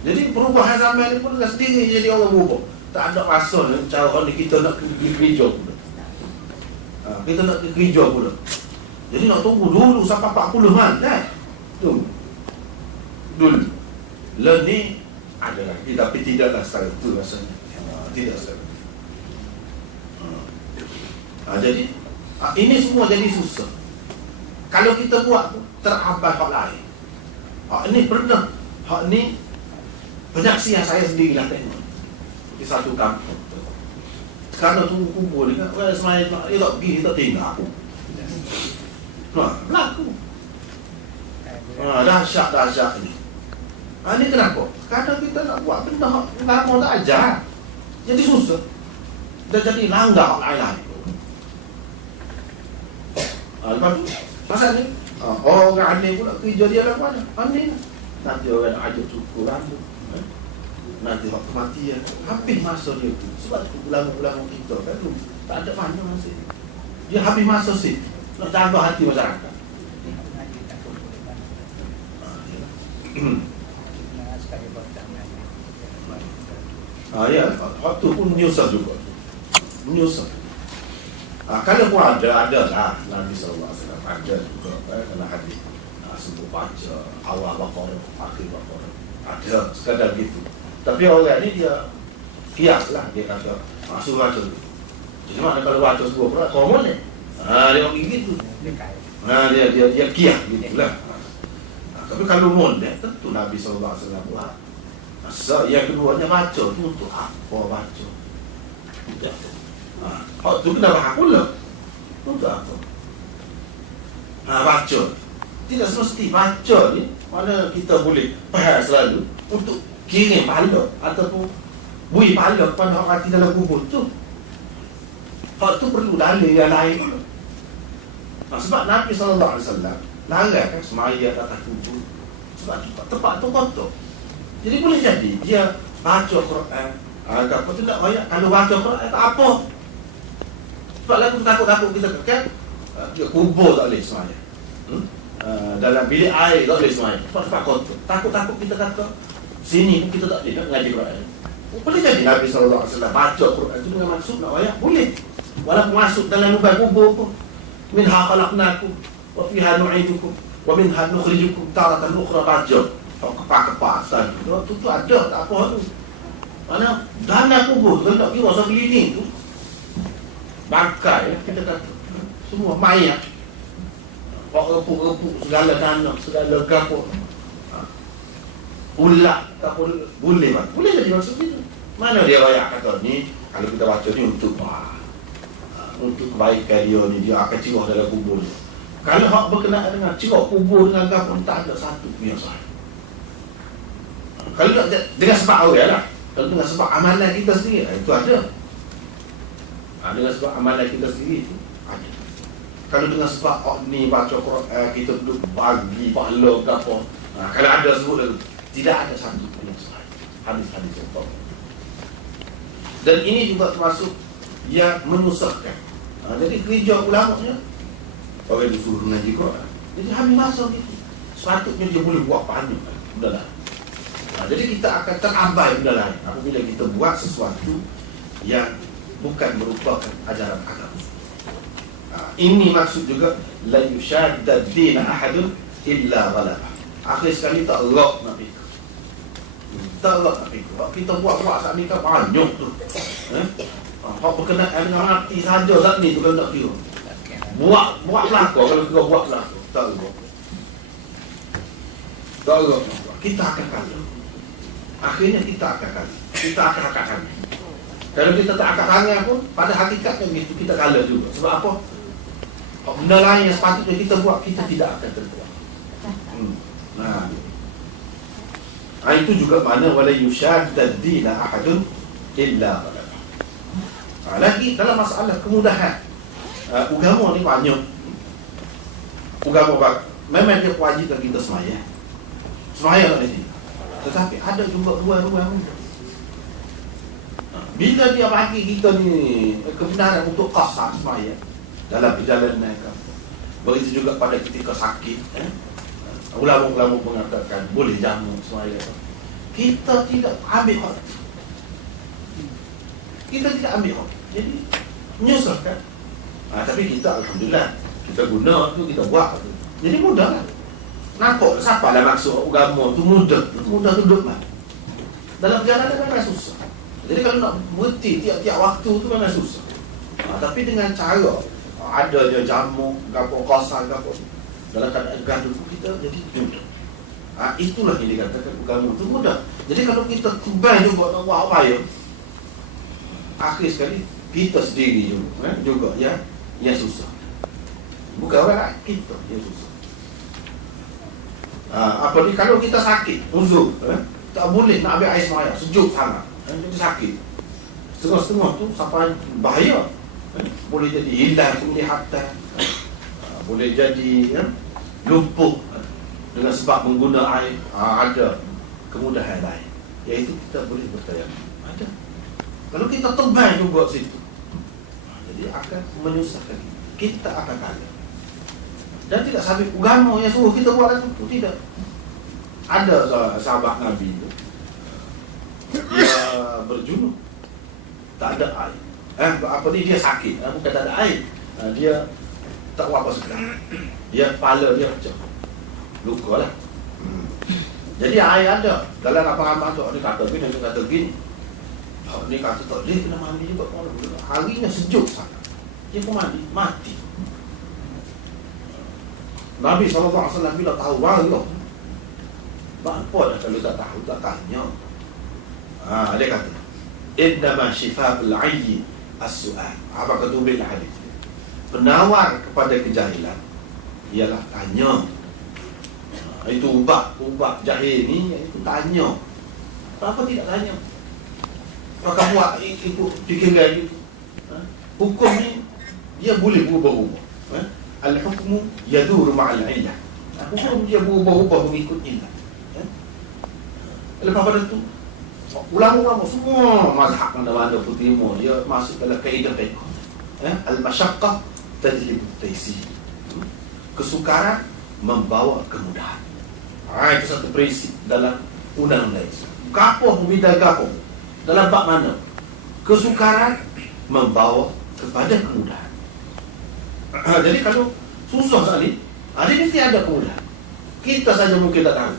Jadi perubahan zaman ni pun sendiri jadi orang berubah. Tak ada masa cara ni kita nak pergi gereja pula. Kita nak pergi gereja pula. Jadi nak tunggu dulu sampai 40 malam. Tunggu. Dulu. Learn ni ada lagi tapi tidaklah secara itu rasanya. Tidak secara itu. Jadi ini semua jadi susah. Kalau kita buat terabas hak lain. Ini pernah. Hak ni penyaksian saya sendiri lah tengok. Di satu kampung. Sekarang tunggu kubur ni kan. Orang semuanya dia tak pergi, dia tak tinggal aku. Berlaku. Dahsyat ni. Ini kenapa? Kadang kita nak buat benda agama tak ajar. Jadi susah. Dan jadi langgar lain-lain. Lepas tu, pasal ni orang aneh pula kerja dia lah mana? Aneh lah. Nanti orang nak ajak cukur rambut. Nanti waktu kematian. Habis masa dia tu. Sebab ulama-ulama kita kan tu tak ada mana masa dia. Dia habis masa sih. Nak jaga hati masyarakat. Ya, waktu pun menyusah juga. Menyusah. Kalau pun ada lah Nabi SAW ada juga kena hadis. Sebut baca awal Baqarah, akhir Baqarah. Ada sekadar gitu. Tapi orang ni dia kias lah, dia kata masuk baca tu. Jadi mana kalau baca sebuah Quran, kau boleh? Dia orang gitu. Dia kias gitulah. Tapi kalau molek tentu Nabi SAW buat. Masa yang keduanya baca tu untuk apa baca? Tidak. Tu kenapa aku lah? Untuk apa? Baca. Tidak semesti baca ni mana kita boleh faham selalu untuk kirim pahala ataupun beri pahala kepada orang mati dalam kubur tu. Hak tu perlu dalil yang lain. Sebab Nabi SAW larang kan semaya atas kubur. Sebab tempat tu kotor. Jadi boleh jadi dia baca Quran, apa tu tak payah. Kalau baca Quran tak apa. Sebab lagu takut-takut kita kekal, dia kubur tak boleh semaya. Dalam bilik air tak boleh semaya. Sebab kotor. Takut-takut kita kata sini pun kita tak boleh nak ngaji Quran. Boleh jadi Nabi SAW baca Quran itu dengan maksud nak payah. Boleh. Walaupun masuk dalam lubang kubur pun. Minha khalaqnakum wa fiha nu'idukum wa minha nukhrijukum taratan ukhra baca. Kepak-kepak tadi. Tu ada tak apa tu. Mana dana kubur tu tak kira pasal cleaning tu. Bangkai kita kata. Semua mayat. Repuk-repuk segala dana, segala kapur. Ulat tak boleh kan? Boleh jadi maksud itu. Mana dia rakyat kata ni kalau kita baca ni untuk untuk kebaikan dia ni, dia akan cirah dalam kubur dia. Kalau hak berkenaan dengan cirah kubur dengan kapur tak ada satu pun yang sahih. Kalau tak dengan sebab awal lah. Kalau dengan sebab amalan kita sendiri itu ada. Dengan sebab amalan kita sendiri itu ada. Kalau dengan sebab ni baca Quran kita duduk bagi pahala ke apa. Kalau ada sebut lalu tidak ada satu pun yang sahih. Hadis-hadis yang tahu. Dan ini juga termasuk yang menyusahkan. Jadi gereja ulamanya orang disuruh mengaji Quran. Jadi habis masa gitu. Sepatutnya dia boleh buat banyak benda lain. Jadi kita akan terabai benda lain apabila kita buat sesuatu yang bukan merupakan ajaran agama. Ini maksud juga la yushadda ad-din ahadun illa ghalabah. Akhir sekali tak elok nak fikir. Tak elok nak fikir. Kita buat-buat saat ni kan banyak tu. Hak berkenaan dengan mati saja saat ni tu kalau tak kira. Buat pelakor kalau kita buat pelakor. Tak elok. Tak elok. Kita akan kalah. Akhirnya kita akan kalah. Kita akan akad tangan. Kalau kita tak akad tangan pun pada hakikatnya begitu kita kalah juga. Sebab apa? Benda lain yang sepatutnya kita buat kita tidak akan terbuat. Itu juga makna wala yushadda ad-din ahadun illa ghalabah. Lagi dalam masalah kemudahan agama ni banyak. Agama memang dia wajibkan kita semaya. Semaya tak di sini. Tetapi ada juga ruang-ruang. Bila dia bagi kita ni kebenaran untuk qasar semaya dalam perjalanan ke, begitu juga pada ketika sakit, ulama-ulama mengatakan boleh jamu semaya. Kita tidak ambil hak. Kita tidak ambil hak. Jadi menyusahkan. Tapi kita alhamdulillah kita guna tu, kita buat tu. Jadi mudah lah. Nampak siapa lah maksud agama tu mudah duduk lah. Dalam perjalanan memang susah. Jadi kalau nak berhenti tiap-tiap waktu tu memang susah. Tapi dengan cara ada je jamu, gapo kosan gapo dalam keadaan gaduh kita jadi mudah. Itulah yang dikatakan agama tu mudah. Jadi kalau kita kembali juga nak buat apa ya, akhir sekali kita sendiri juga yang susah. Bukan orang lain, kita yang susah. Apa ni kalau kita sakit, uzur, tak boleh nak ambil air semaya, sejuk sangat. Jadi sakit. Setengah-setengah tu sampai bahaya. Boleh jadi hilang penglihatan. Boleh jadi lumpuh dengan sebab mengguna air. Ada kemudahan lain, iaitu kita boleh bertayamum. Ada. Kalau kita tebal juga situ, jadi akan menyusahkan kita akan kalah. Dan tidak sampai agama yang suruh kita buat itu, tidak. Ada sahabat Nabi itu, dia berjunub, tak ada air. Dia sakit, bukan tak ada air. Dia tak buat apa sekali. Dia kepala dia pecah, luka lah. Jadi air ada. Dalam apa-apa tu, dia kata gini, dia kata gini. Dia kata tak boleh kena mandi juga. Harinya sejuk sangat. Dia pun mati. Nabi SAW bila tahu baru apa dah kalau tak tahu, tak tanya. Dia kata innama shifa'ul 'ayyi as-su'al. Apa kata bil hadis? Penawar kepada kejahilan ialah tanya. Itu ubat jahil ni, itu tanya. Apa tidak tanya? Kalau kamu ikut fikirkan gitu. Hukum ni dia boleh berubah-ubah. Al-hukmu yadur ma'al illah. Hukum dia berubah-ubah mengikut illah. Lepas pada tu ulama-ulama semua mazhab mana-mana pun terima dia masuk dalam kaedah fiqh. Al-masyaqqah tajlibu at-taysir. Kesukaran membawa kemudahan. Itu satu prinsip dalam undang-undang Islam. Gapoh bidang gapoh dalam bab mana? Kesukaran membawa kepada kemudahan. Jadi kalau susah sekali, dia mesti ada kemudahan. Kita saja mungkin tak tahu.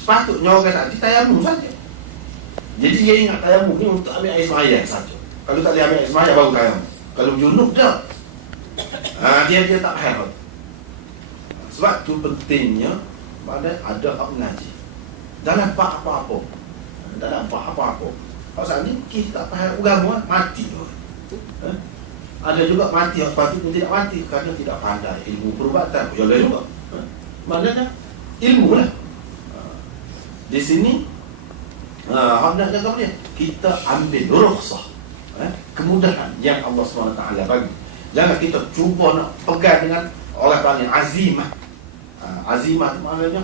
Sepatutnya orang tadi tayamum saja. Jadi dia ingat tayamum ni untuk ambil air semaya saja. Kalau tak boleh ambil air semaya baru tayamum. Kalau junub dah. Dia tak faham. Sebab tu pentingnya ada hak mengaji. Dalam bab apa-apa. Dalam bab apa-apa. Pasal ni kita tak faham agama mati tu. Ada juga mati yang sepatutnya tidak mati kerana tidak pandai ilmu perubatan. Ya boleh juga. Maknanya ilmu lah. Di sini nak jaga dia. Kita ambil rukhsah, kemudahan yang Allah SWT bagi. Jangan kita cuba nak pegang dengan orang panggil azimah. Azimah itu maknanya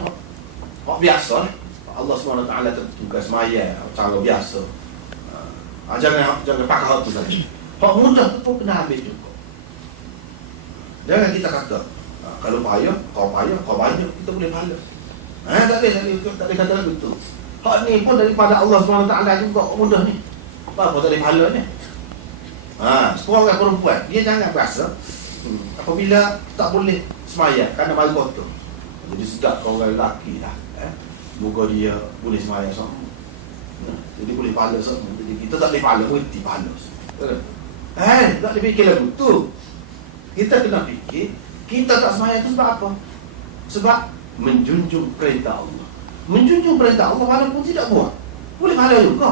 hak biasa lah. Allah SWT tentukan semaya cara biasa. Jangan pakai hak tu saja. Hak mudah tu pun kena ambil juga. Jangan kita kata kalau payah, kau banyak, kita boleh pahala. Tak boleh kata begitu. Hak ni pun daripada Allah SWT juga mudah ni. Apa tak boleh pahala ni? Semua orang perempuan, dia jangan berasa apabila tak boleh semaya kerana malu kotor. Jadi sedap kau orang lelaki lah. Moga dia boleh semaya semua. Jadi boleh pahala semua. Jadi kita tak boleh pahala, berhenti pahala. Tak boleh fikir lagu tu. Kita kena fikir, kita tak semaya tu sebab apa? Sebab menjunjung perintah Allah. Menjunjung perintah Allah walaupun tidak buat, boleh pahala juga.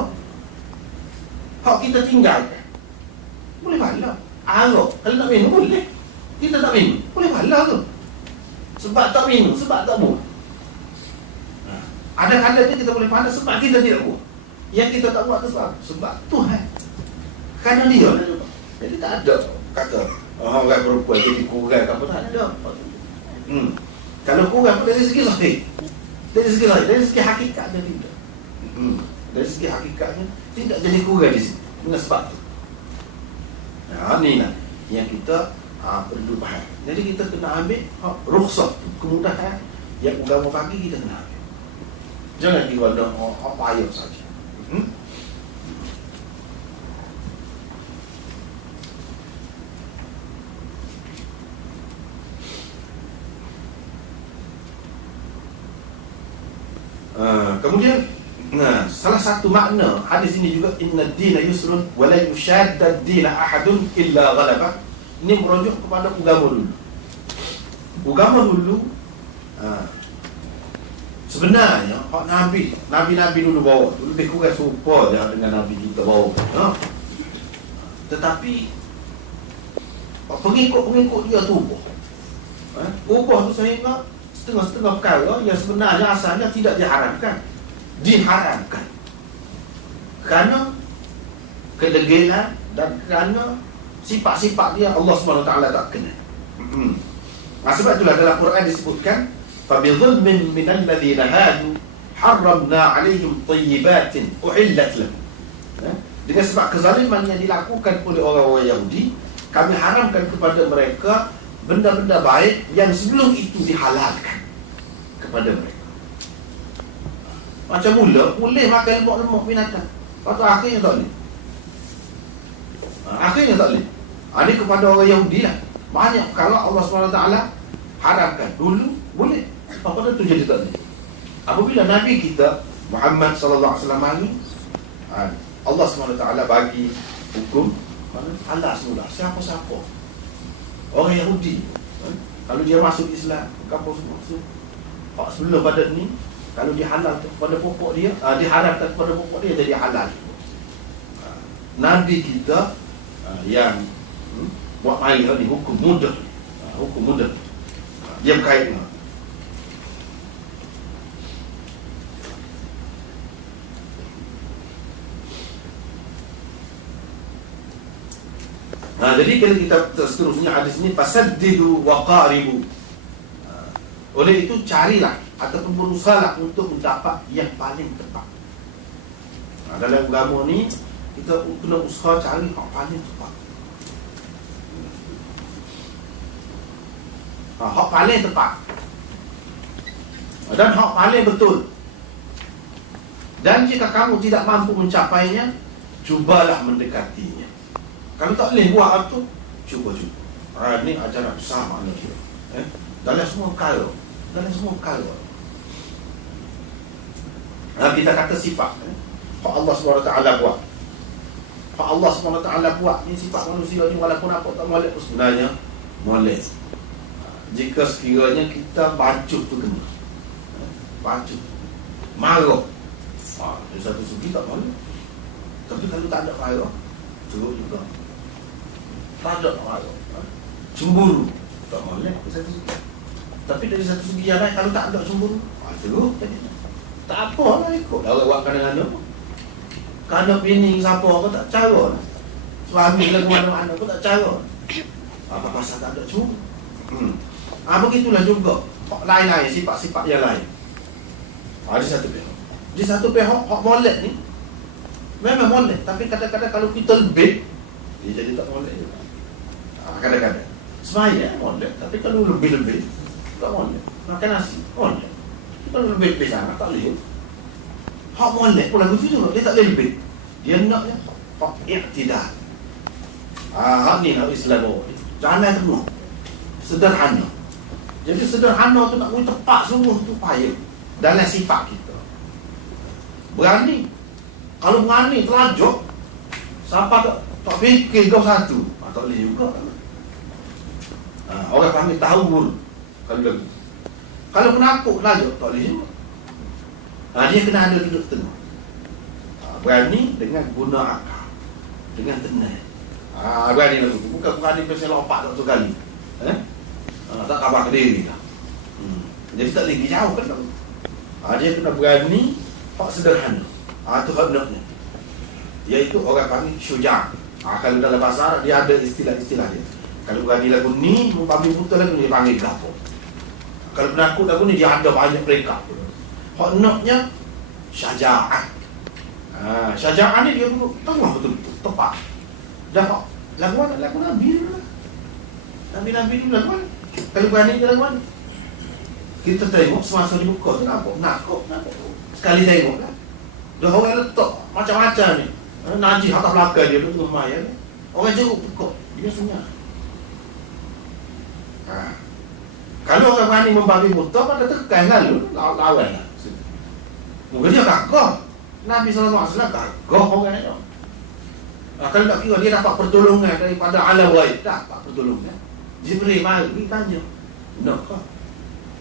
Hak kita tinggalkan, boleh pahala. Kalau nak minum boleh. Kita tak minum, boleh pahala tu. Sebab tak minum, sebab tak buat. Ada kalanya kita boleh pahala sebab kita tidak buat. Yang kita tak buat tu sebab Tuhan. Kerana dia. Jadi tak ada kata orang perempuan jadi kurang apa, tak ada. Kalau kurang dari segi lahir, dari segi hakikatnya tidak. Dari segi hakikatnya tidak jadi kurang di sini. Dengan sebab tu. Ini lah yang kita perlu faham. Jadi kita kena ambil rukhsah, kemudahan yang agama bagi, kita kena ambil. Jangan kira apa ayat saja. Kemudian salah satu makna hadis ini juga inna ad-dina yusrun wa la yushadda ad-dina ahadun illa ghalabah. Ini merujuk kepada agama dulu. Agama dulu sebenarnya hak nabi dulu bawa lebih kurang serupa dengan nabi kita bawa. Tetapi pengikut dia tu ubah tu sehingga setengah-setengah perkara yang sebenarnya asalnya tidak diharamkan kerana kedegilan dan kerana sifat-sifat dia Allah SWT tak kenal. Sebab itulah dalam Quran disebutkan فَبِظُلْمٍ مِنَ الَّذِينَ هَادُوا حَرَّمْنَا عَلَيْهِمْ طَيِّبَاتٍ أُحِلَّتْ لَهُمْ. Dengan sebab kezaliman yang dilakukan oleh orang-orang Yahudi, kami haramkan kepada mereka benda-benda baik yang sebelum itu dihalalkan kepada mereka. Macam boleh makan lemak-lemak binatang, lepas tu akhirnya tak boleh. Akhirnya tak boleh. Ini kepada orang Yahudi lah. Banyak kalau Allah SWT haramkan dulu boleh, lepas tu jadi tak boleh. Apabila Nabi kita Muhammad SAW ni, Allah SWT bagi hukum halal semula siapa-siapa orang Yahudi. Kalau dia masuk Islam, kapal semua sebelum pada ni, kalau dia halal pada pokok dia, diharamkan pada pokok dia, jadi halal. Nabi kita yang buat main ni hukum mudah. Dia berkait dengan Jadi kalau kita seterusnya hadis ini fasaddidu wa qaribu. Oleh itu carilah ataupun berusahalah untuk mendapat yang paling tepat. Dalam agama ni kita kena usaha cari yang paling tepat. Hak paling tepat dan hak paling betul. Dan jika kamu tidak mampu mencapainya, cubalah mendekatinya. Kalau tak boleh buat apa tu, cuba. Ini ajaran besar makna dia. Dalam semua perkara, kita kata sifat. Hak Allah SWT buat. Hak Allah SWT buat. Ini sifat manusia ni walaupun apa tak molek pun sebenarnya molek. Jika sekiranya kita bacut tu kena. Bacut. Marah. Dari satu segi tak molek. Tapi kalau tak ada marah, teruk juga. Tak ada marah. Cemburu. Tak molek dari satu segi. Tapi dari satu segi yang lain, kalau tak ada cemburu, teruk. Tak apa lah ikut. Dah buat kadang-kadang apa. Kerana bini siapa pun tak cara. Suami lagu mana-mana pun tak cara. Apa pasal tak ada cemburu? Begitulah juga lain-lain, sifat-sifat yang lain. Ada satu pihak. Di satu pihak, hak molek ni memang molek, tapi kadang-kadang kalau kita lebih, dia jadi tak molek juga. Kadang-kadang semaya molek, tapi kalau lebih-lebih tak molek. Makan nasi, molek. Kalau lebih-lebih sangat, tak boleh. Hak molek pun lagu tu juga, dia tak boleh lebih. Dia naknya hak i'tidal. Hak ni nak Islam bawa. Jangan tengok sederhana. Jadi sederhana tu nak boleh tepat semua tu payah dalam sifat kita. Berani. Kalau berani terlajuk, siapa tak fikir kau satu, tak boleh juga. Orang panggil tahu kalau penakut terlajuk, tak boleh juga. Dia kena ada duduk tengah. Berani dengan guna akal, dengan tenang. Berani lah tu. Bukan berani pasal lompat satu kali. Tak khabar ke diri dah. Jadi tak lagi jauh kan. Dia kena berani, hak sederhana. Itu hak naknya. Iaitu orang panggil syuja'. Kalau dalam bahasa Arab dia ada istilah-istilah dia. Kalau berani lagu ni, mumpamil buta lagu ni dia panggil gapo. Kalau penakut lagu ni dia ada banyak mereka. Hak naknya syaja'ah. Syaja'ah ni dia tengah betul-betul tepat. Dah lagu mana? Lagu Nabi lah. Nabi-Nabi ni lagu mana? Kalau berani ke lagu mana? Kita tengok semasa dibuka tu nampak. Nakut. Sekali tengok lah. Dah orang letak macam-macam ni. Najis atas belakang dia tu lumayan. Orang jeruk buka. Dia senyap. Kalau orang berani membabi buta, pada tekan lalu lawan lah. Mungkin dia gagah. Nabi SAW gagah orang ni. Kalau tak kira dia dapat pertolongan daripada alam waib, dapat pertolongan. Jibril mari tanya, nak ke?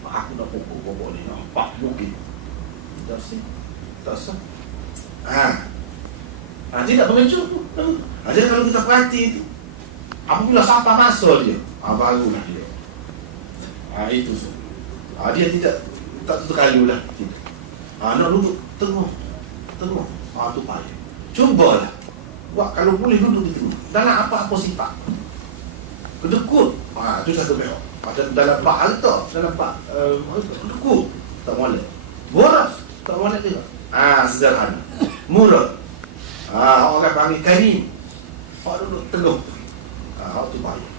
Aku nak pokok-pokok ni, nampak mungkin. Tak sah. Dia tak mengecut tu. Jadi kalau kita perhati tu, apabila siapa masuk dia, barulah dia. Itu semua. Dia tak terkayu lah. Nak duduk tengok. Tu payah. Cubalah. Buat kalau boleh duduk di tengah. Dalam apa-apa sifat. Kedekut. Itu satu pihak. Dalam bak harta, dalam bak kedekut. Tak boleh. Boros. Tak boleh juga. Sederhana. Murah. Orang panggil karim. Hak duduk tengah. Hak tu payah.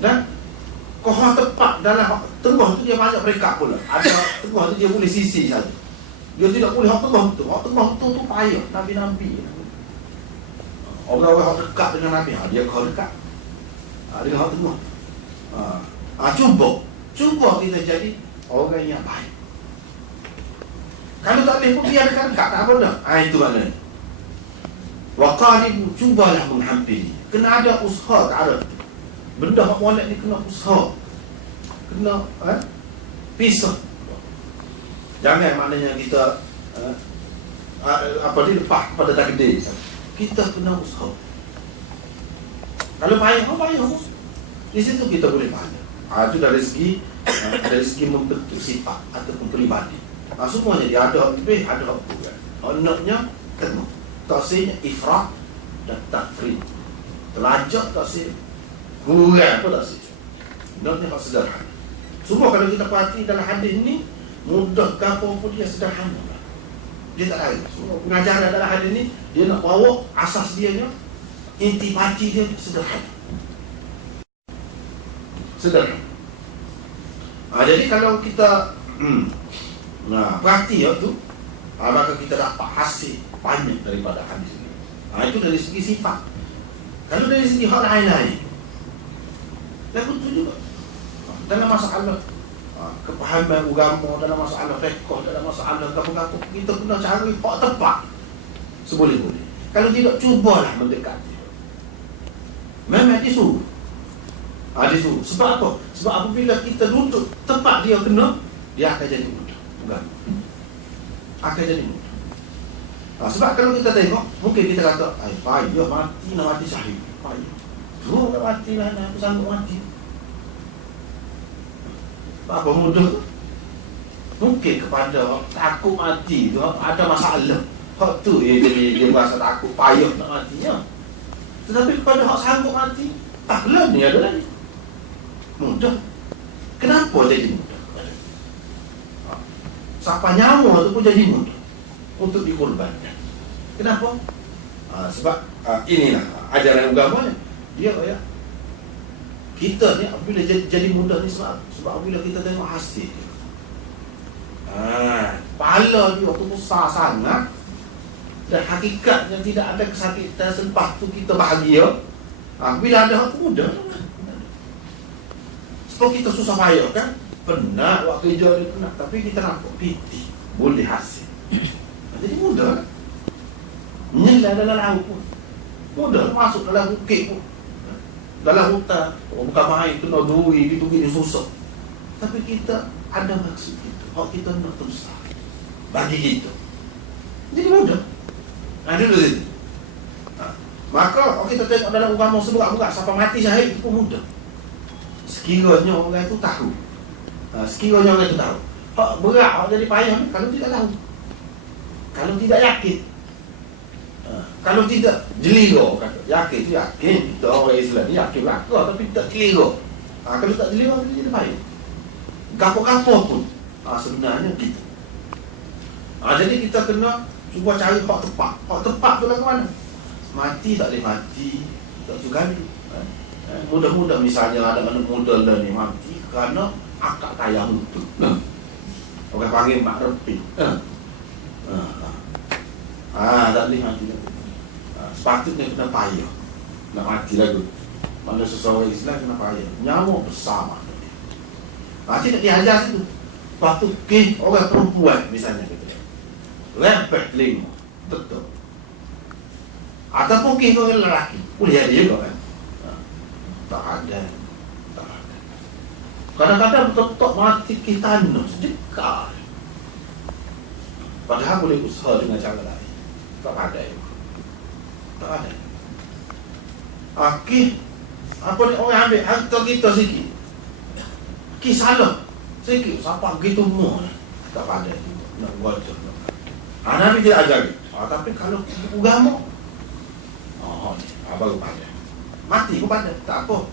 Dan kau tepat dalam tengah tu dia banyak mereka pula. Ada tengah tu dia boleh sisi saja. Dia tidak boleh hak tengah tu. Hak tengah tu payah. Nabi-nabi. Orang-orang dekat dengan Nabi, dia kau dekat. Dia hak tengah. Cuba kita jadi orang yang baik. Kalau tak boleh pun biar dekat, tak apa dah. Itu maknanya. Wa qaribu, cubalah menghampiri. Kena ada usaha, tak ada. Benda hak molek ni kena usaha. Kena pisah. Jangan maknanya kita lepas pada takdir. Kita kena usaha. Kalau payah, di situ kita boleh payah. Itu dari segi membentuk sifat ataupun peribadi. Semuanya dia ada lebih, ada kurang. Naknya tengok. Taksirnya ifrat dan takfrid. Telajak tak sih, kurang pun tak sih. Nak ni hak sederhana. Semua kalau kita perhati dalam hadis ni, mudah ke apa pun dia sederhana. Dia tak lain. Semua pengajaran dalam hadis ni, dia nak bawa asas dia nya, inti pati dia sederhana. Sederhana. Jadi kalau kita perhati tu, maka kita dapat hasil banyak daripada hadis ini. Itu dari segi sifat. Kalau dari segi hal lain-lain, lagu tu juga dalam masalah kepahaman agama, dalam masalah fiqh, dalam masalah apa-apa, kita kena cari hak tepat seboleh-boleh. Kalau tidak, cubalah mendekati. Memang disuruh. Disuruh. Sebab apa? Sebab apabila kita duduk tempat dia kena, dia akan jadi mudah. Agama akan jadi mudah. Sebab kalau kita tengok, mungkin kita kata, payah mati nak mati syahid. Payah. Terus nak mati lah, aku sanggup mati. Apa mudah tu? Mungkin kepada takut mati tu ada masalah. Hak tu dia rasa takut, payah nak matinya. Tetapi kepada hak sanggup mati, lah ni ada lagi. Mudah. Kenapa jadi mudah? Siapa nyawa tu pun jadi mudah untuk dikorbankan. Kenapa? Sebab inilah ajaran agama ni. Dia kaya kita ni apabila jadi mudah ni sebab apabila kita tengok hasil. Pahala dia waktu besar sangat dan hakikatnya tidak ada kesakitan, selepas tu kita bahagia. Bila ada hak mudah. Sebab kita susah payah kan? Penat waktu kerja ni penat, tapi kita nampak piti boleh hasil. Jadi mudah. Menyelah dalam laut pun mudah, masuk dalam bukit pun, dalam hutan, bukan main, kena duri, gitu gini susah. Tapi kita ada maksud itu, hak kita nak terus bagi kita. Jadi mudah. Dulu itu. Maka kita tengok dalam agama seberat-berat, siapa mati syahid itu pun mudah. Sekiranya orang itu tahu. Sekiranya orang itu tahu. Hak berat, hak jadi payah ni kalau tidak tahu. Kalau tidak yakin. Kalau tidak jeliga, yakin tu yakin. Kita orang Islam ni yakin belaka tapi tak jeliga. Kalau tak jeliga, dia jadi payah. Gapo-gapo pun sebenarnya gitu. Jadi kita kena cuba cari hak tepat. Hak tepat tu lah ke mana? Mati tak boleh mati, tak juga ni. Mudah-mudah misalnya ada anak muda lah ni mati kerana akak tayang itu. Orang panggil mak repit. Tak boleh mati. Sepatutnya kena payah nak mati lagu. Mana seseorang Islam kena payah. Nyawa bersama. Cik nak diajar situ. Lepas tu orang perempuan misalnya kita lempet telinga, betul. Ataupun orang lelaki boleh ada juga kan. Tak ada. Kadang-kadang betul-betul mati kita sedekah. Padahal boleh usaha dengan cara lain. Tak ada. Tak ada. Apa ni orang ambil harta kita sikit. Salah sikit. Siapa begitu mu tak ada. Nak buat je. Nabi tidak ajar. Tapi kalau agama baru pada. Mati pun pada. Tak apa.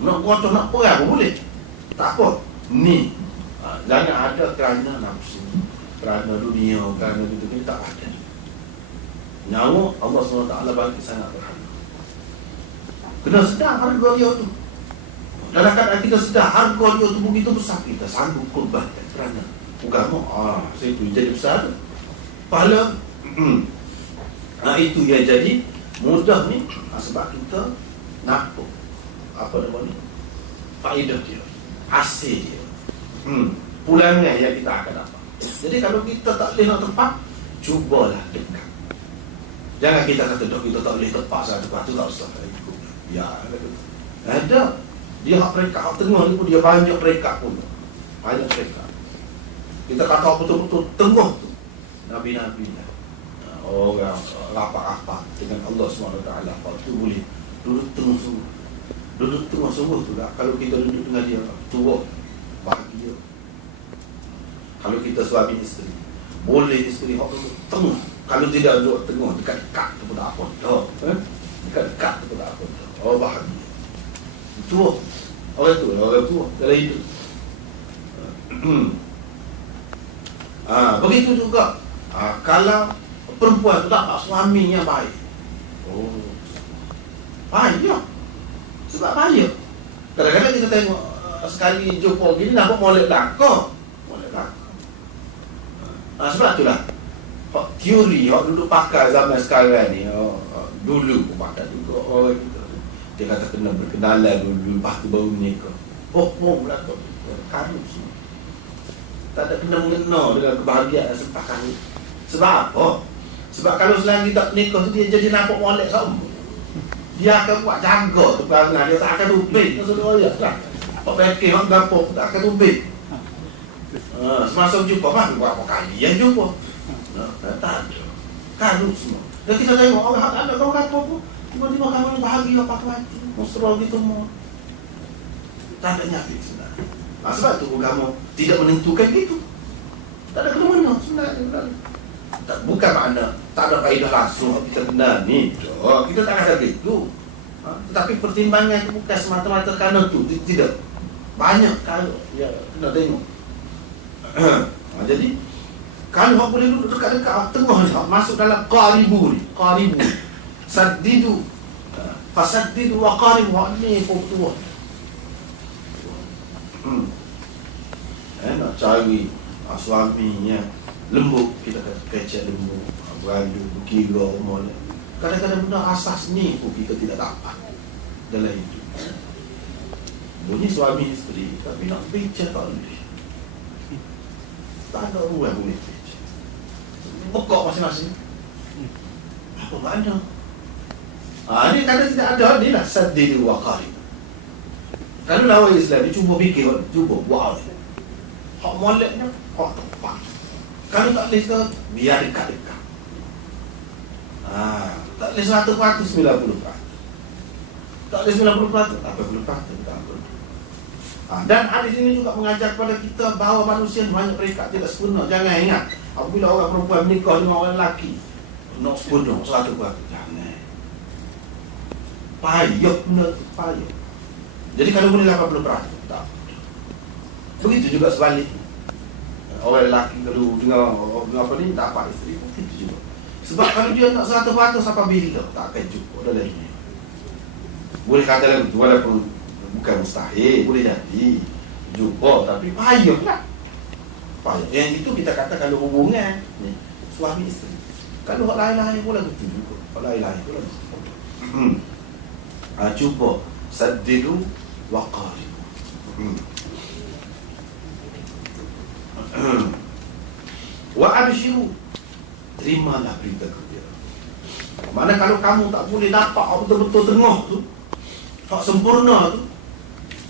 Nak kotor, nak perang pun boleh. Tak apa. Ni jangan ada kerana nafsu, kerana dunia, kerana itu tak ada. Nyawa Allah SWT bagi sangat berharga. Kena sedar harga dia tu. Dalam keadaan kita sedar harga dia tu begitu besar, kita sanggup korbankan kerana agama. Saya tu jadi besar. Pahala itu yang jadi mudah ni sebab kita nampak apa nama ni, faedah dia, hasil dia, pulangan yang kita akan dapat. Jadi kalau kita tak boleh nak tepat, cubalah dekat. Jangan kita kata kita tak boleh tepat satu tu tak usah. Ya, ada dia hak perekat, hak tengah ni pun dia banyak perekat pun, banyak perekat. Kita kata betul-betul tengah tu Nabi-Nabi orang rapat-rapat dengan Allah SWT, apa tu boleh duduk tengah semua. Duduk tengah semua tu lah. Kalau kita duduk dengan dia tua, bahagia. Kalau kita suami isteri, boleh isteri hak duduk tengah. Kalau tidak duduk tengah, dekat-dekat tu pun tak apa dah. Dekat-dekat tu tak apa. Orang bahagia. Tua. Orang tua dalam hidup. Begitu juga kalau perempuan tu dapat suami yang baik. Payah. Sebab payah. Kadang-kadang kita tengok sekali jumpa gini nampak molek belakang. Sebab itulah teori yang dulu pakai zaman sekarang ni, dulu pun pakai juga orang kita. Dia kata kena berkenalan dulu, lepas tu baru menikah. Belakang karut semua. Tak ada kena mengena dengan kebahagiaan sempat karut. Sebab apa? Sebab kalau selagi tak nikah tu dia jadi nampak molek sama. Dia akan buat jaga tu perangai, dia tak akan rubik. Maksudnya ayat lah. Pak Bekir, Pak Gapok tak akan rubik. Semasa jumpa mah berapa kali yang jumpa. Tak ada. Karut semua. Dan kita tengok orang tak ada kau kata pun. Tiba-tiba kamu bahagia pakai hati. Mesra gitu mau. Tak ada nyapit sebenarnya. Sebab tu kamu tidak menentukan gitu. Tak ada kena-mena sebenarnya. Bukan makna tak ada kaedah langsung kita kena ni. Kita tak kata gitu. Tetapi pertimbangan itu bukan semata-mata kerana tu. Tidak. Banyak kalau ya kena tengok. Jadi kalau hak boleh duduk dekat-dekat tengah ni, masuk dalam qaribu ni. Saddidu. Fasaddidu wa qaribu. Ni tua. Nak cari suaminya lembut, kita kecek lembut, beradu, berkira, molek. Kadang-kadang benda asas ni pun kita tidak dapat dalam hidup. Bunyi suami isteri, tapi nak bicara tak boleh. Tak ada orang boleh bicara. Bekok masing-masing. Apa makna? Ni kadang tidak ada, ni lah saddidu wa qarib. Kalau lawan Islam, dia cuba fikir, cuba buat ni. Hak moleknya, hak tepat. Kalau tak boleh ke, biar dekat-dekat. Tak boleh 100%, 90%. Tak boleh 90%, 80%, tak boleh. Dan hadis ini juga mengajar kepada kita bahawa manusia banyak peringkat tidak sempurna. Jangan ingat, apabila orang perempuan menikah dengan orang lelaki, nak sempurna, 100%. Jangan. Payah, benar tu, payah. Jadi kalau boleh 80%, tak. Begitu juga sebaliknya. Orang lelaki kalau dengan apa ni tak dapat isteri pun itu juga. Sebab kalau dia nak 100% sampai bila tak akan cukup dalam dunia. Boleh kata lagu tu walaupun bukan mustahil, boleh jadi jumpa tapi payahlah. Payah. Yang itu kita kata kalau hubungan ni suami isteri. Kalau orang lain-lain pun begitu juga. Orang lain-lain pun begitu. Cuba saddidu wa qarib. Wa abshiru, terimalah berita gembira. Mana kalau kamu tak boleh dapat betul-betul tengah tu, hak sempurna tu,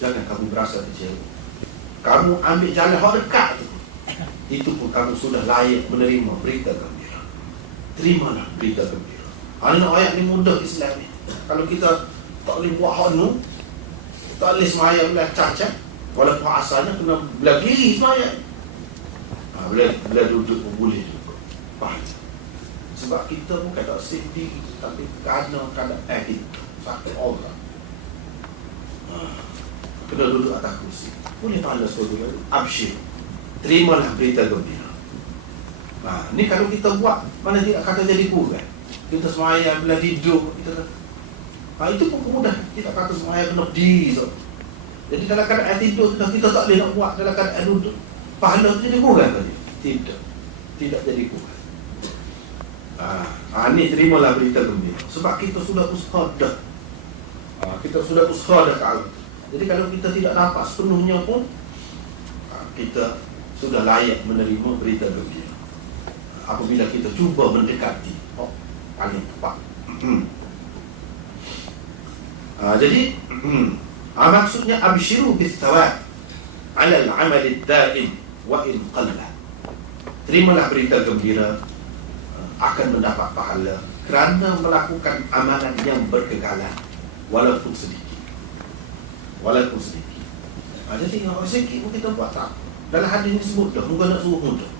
jangan kamu berasa kecewa. Kamu ambil jalan hak dekat tu, itu pun kamu sudah layak menerima berita gembira. Terimalah berita gembira. Ini ayat ni mudah Islam ni. Kalau kita tak boleh buat hak nu, tak boleh semaya belah cacat, walaupun asalnya kena belah kiri semaya. Bila duduk pun boleh juga. Faham? Sebab kita bukan tak sendiri, tapi kerana keadaan kita sakit orang. Kena duduk atas kursi. Boleh pahala suatu lalu. Absyir. Terimalah berita gembira. Ni kalau kita buat, mana tidak kata jadi kurang. Kita semaya bila tidur, kita itu pun kemudahan. Kita kata semaya kena berdiri. Jadi dalam keadaan tidur, kita tak boleh nak buat dalam keadaan duduk. Pahala itu jadi kurang tadi? Tidak jadi kurang. Ini terimalah berita gembira. Sebab kita sudah usaha dah. Kita sudah usaha dah kali. Jadi kalau kita tidak dapat sepenuhnya pun, kita sudah layak menerima berita gembira. Apabila kita cuba mendekati paling tepat. Jadi maksudnya abshiru bis-thawab 'ala al-'amal ad-da'im wa in qalla. Terimalah berita gembira akan mendapat pahala kerana melakukan amalan yang berkekalan walaupun sedikit. Walaupun sedikit. Jadi kalau sedikit pun kita buat tak. Dalam hadis ini sebut dah, bukan nak suruh mudah.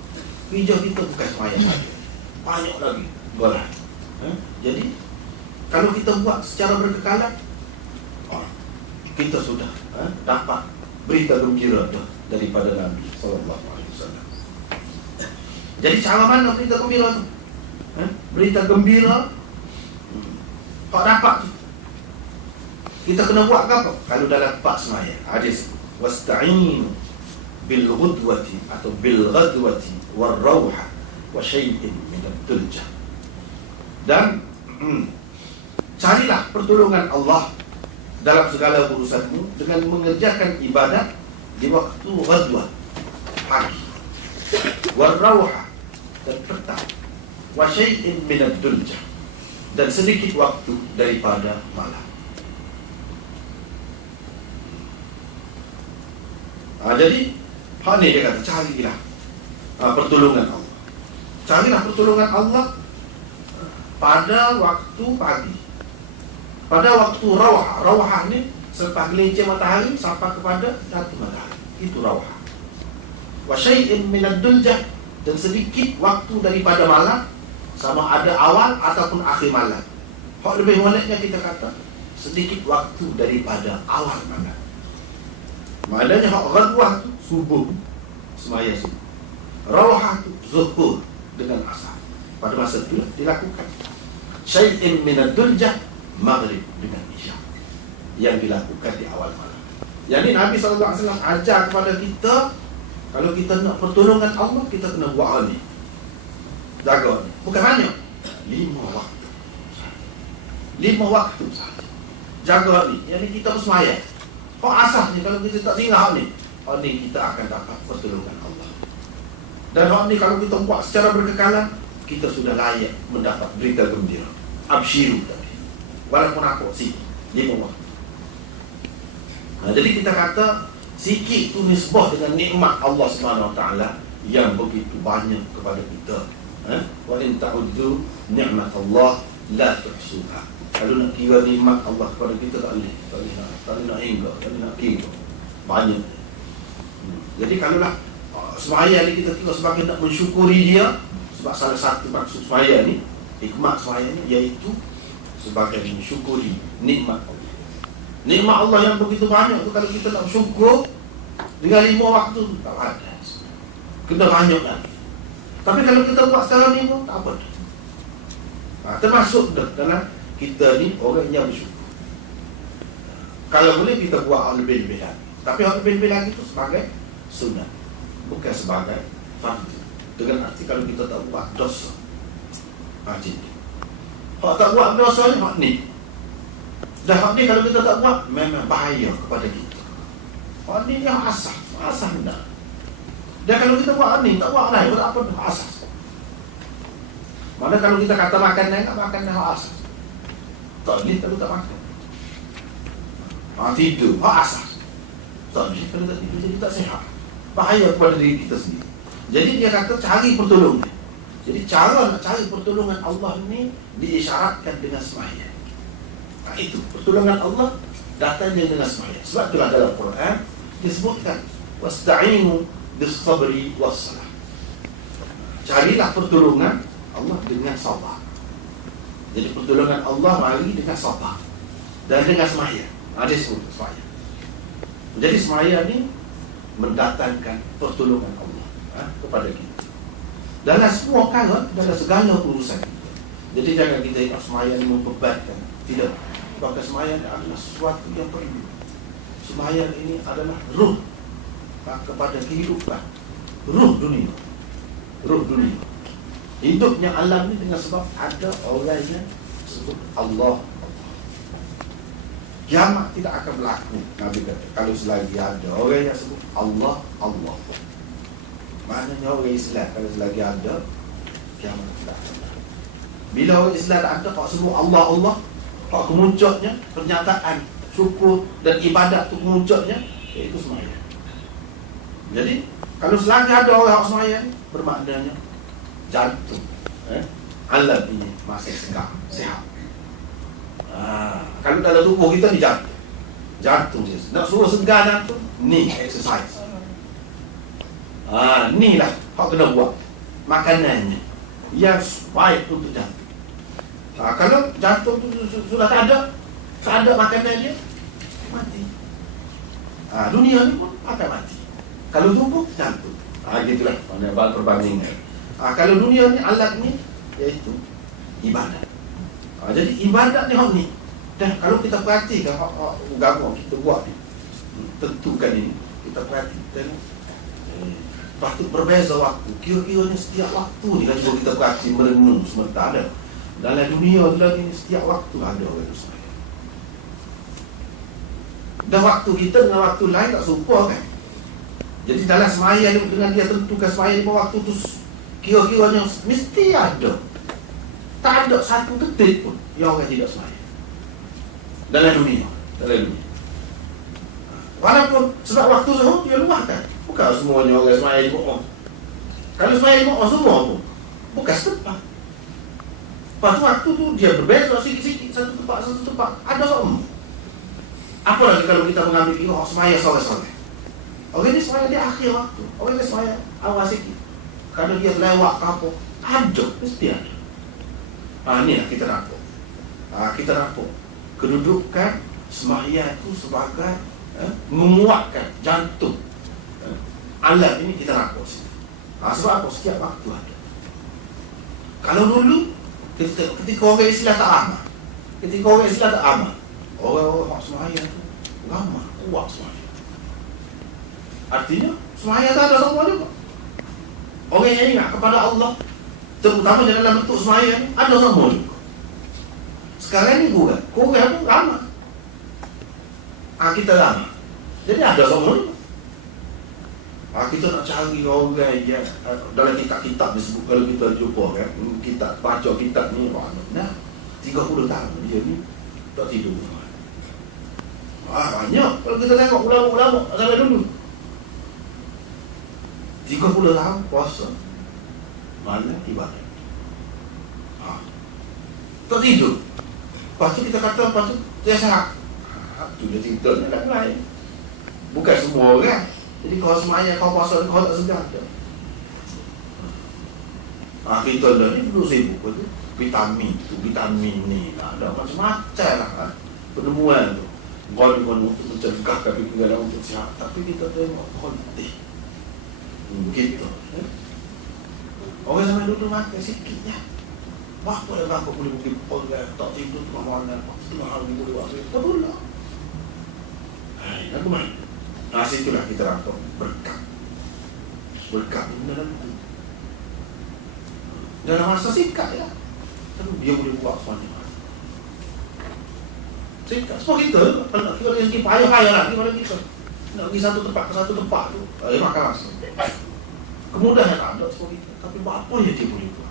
Hijau kita bukan semayang saja. Banyak lagi. Boleh. Jadi Kalau kita buat secara berkekalan, kita sudah dapat berita gembira daripada Nabi SAW. Jadi cara mana berita gembira tu? Berita gembira kau dapat tu, kita kena buat apa? Kalau dalam bab sembahyang ada wasta'inu bil ghudwati atau bil ghadwati war rauha wa syai'in min ad-duljah. Dan carilah pertolongan Allah dalam segala urusanmu dengan mengerjakan ibadat di waktu ghadwah, pagi, war rauha, dan petang, wa syai'in min ad-duljah, dan sedikit waktu daripada malam. Jadi hak ni dia kata carilah pertolongan Allah. Carilah pertolongan Allah pada waktu pagi, pada waktu rawah. Rawah ni selepas gelincir matahari sampai kepada jatuh matahari, itu rawah. Wa syai'in min ad-duljah, dan sedikit waktu daripada malam, sama ada awal ataupun akhir malam. Hak lebih monaknya kita kata sedikit waktu daripada awal malam. Maknanya hak ghadwah tu subuh, semaya subuh. Rawah tu zuhur dengan asar. Pada masa itulah dilakukan. Syai'in min ad-duljah, maghrib dengan isya, yang dilakukan di awal malam. Yang ini Nabi SAW ajar kepada kita, kalau kita nak pertolongan Allah, kita kena buat ni. Jaga ni. Bukan banyak, 5 waktu. 5 waktu sahaja. Jaga ni. Yang ni kita bersemayang. Kau asas ni, kalau kita tak tinggal ni, hak ni kita akan dapat pertolongan Allah. Dan hak ni kalau kita buat secara berkekalan, kita sudah layak mendapat berita gembira. Absyiru tadi. Walaupun aku sikit 5 waktu. Jadi kita kata sikit tu nisbah dengan nikmat Allah SWT yang begitu banyak kepada kita. Wa in ta'uddu ni'mat Allah la tuhsuha. Kalau nak kira nikmat Allah kepada kita, tak boleh nak hingga, tak boleh nak kira. Banyak. Jadi kalaulah sembahyang ni kita kira sebagai nak mensyukuri dia, sebab salah satu maksud sembahyang ni, hikmat sembahyang ni, iaitu sebagai mensyukuri nikmat Allah. Nikmat Allah yang begitu banyak tu, kalau kita nak bersyukur dengan 5 waktu tu, tak ada. Kena banyak lagi. Tapi kalau kita buat secara ni pun tak apa. Termasuk dalam kita ni orang yang bersyukur. Kalau boleh kita buat lebih-lebih lagi. Tapi lebih-lebih lagi itu sebagai sunnah, bukan sebagai fardu. Dengan arti kalau kita tak buat dosa, macam ni. Kalau tak buat dosa ni, hak ni. Dan hak ni kalau kita tak buat, memang bahaya kepada kita. Hak ni yang asas hendak. Dan kalau kita buat hak ni, tak buat lain, tak apa, asas. Mana kalau kita kata makan lain, tak makan lain, hak asas. Tak boleh kalau tak makan. Tidur, hak asas. Tak boleh kalau tak tidur, jadi tak sihat. Bahaya kepada diri kita sendiri. Jadi dia kata cari pertolongan. Jadi cara nak cari pertolongan Allah ni diisyaratkan dengan sembahyang. Itu pertolongan Allah datangnya dengan sembahyang. Sebab itulah dalam Quran disebutkan wasta'inu bis-sabri was-salah. Carilah pertolongan Allah dengan sabar. Jadi pertolongan Allah mari dengan sabar dan dengan sembahyang. Ada sebut sembahyang. Jadi sembahyang ni mendatangkan pertolongan Allah kepada kita dalam semua perkara, dalam segala urusan kita. Jadi jangan kita ingat sembahyang ni membebankan. Tidak. Bahkan sembahyang adalah sesuatu yang perlu. Sembahyang ini adalah ruh kepada kehidupan, ruh dunia. Ruh dunia. Hidupnya alam ni dengan sebab ada orang yang sebut Allah. Kiamat tidak akan berlaku, Nabi kata, kalau selagi ada orang yang sebut Allah, Allah. Maknanya orang Islam kalau selagi ada, kiamat tidak akan berlaku. Bila orang Islam tak ada, kalau sebut Allah, Allah, kalau kemuncaknya pernyataan syukur dan ibadat tu kemuncaknya, itu sembahyang. Jadi kalau selagi ada orang yang sembahyang, bermaknanya jantung alam ini masih segar, sihat. Kalau dalam tubuh kita ni jantung dia. Nak suruh segar jantung, ni exercise. Ni lah hak kena buat. Makanannya yang baik untuk jantung. Kalau jantung tu sudah tak ada makanan dia, mati. Dunia ni pun akan mati. Kalau tubuh, jantung. Gitulah perbandingan. Kalau dunia ni, alat ni, iaitu ibadat. Jadi ibadat ni hak ni. Dan kalau kita perhatikan agama kita buat ni, tentukan ini, kita perhatikan patut berbeza waktu. Kira-kiranya setiap waktu ni kan juga kita perhati merenung sementara. Dalam dunia tu lagi ni setiap waktu ada orang tu sembahyang. Dan waktu kita dengan waktu lain tak serupa kan. Jadi dalam sembahyang dengan dia tentukan sembahyang lima waktu tu kira-kiranya mesti ada. Tak ada satu detik pun yang orang tidak sembahyang dalam dunia. Walaupun sebab waktu semua dia luahkan. Bukan semuanya orang sembahyang lima orang. Kalau sembahyang lima orang semua pun bukan setempat. Lepas tu waktu tu dia berbeza sikit-sikit, satu tempat. Ada semua. Apa lagi kalau kita mengambil sembahyang sore-sore. Orang ni sembahyang di akhir waktu. Orang ni sembahyang awal sikit. Kalau dia lewat ke apa, ada, mesti ada. Inilah kita nampak. Kita nampak kedudukan sembahyang itu sebagai menguatkan jantung. Alat ini kita nampak sini. Sebab apa? Setiap waktu ada. Kalau dulu ketika orang Islam tak aman, orang sembahyang itu ramah, kuat sembahyang. Artinya sembahyang tak ada semua juga. Orang yang ingat kepada Allah, terutama dalam bentuk sembahyang, ada semua juga. Sekarang ni kurang pun ramah. Kita ramah, jadi ada semua juga. Kita nak cari orang yang dalam kitab-kitab disebut, kalau kita jumpa kan, kita baca kitab ni, nah 30 tahun dia ni tak tidur. Banyak kalau kita tengok ulama-ulama zaman dulu 30 tahun puasa, mana ibadat. Tak tidur. Lepas tu kita kata, lepas tu dia sehat. Tu dia tidur ni tak lain. Bukan semua orang. Jadi kalau semuanya kau puasa, kau tak sedar. Kita ni dulu sibuk tu vitamin ni, ada macam-macam lah penemuan tu. Kau untuk mencegah ketinggalan untuk sihat. Tapi kita tengok konti begitu. Orang zaman dulu makan sikit je. Apa yang aku boleh mungkin orang tak tidur tengah malam, tengah hari boleh buat apa pula. Aku mana? Situlah kita nampak berkat ini dalam masa singkat ya. Tapi dia boleh buat semuanya. Singkat. Sebab kita nak kita yang payah-payah lagi pada kita. Nak pergi satu tempat ke satu tempat tu, makan masa. Kemudahan tak ada sebab kita. Tapi apa yang dia boleh buat?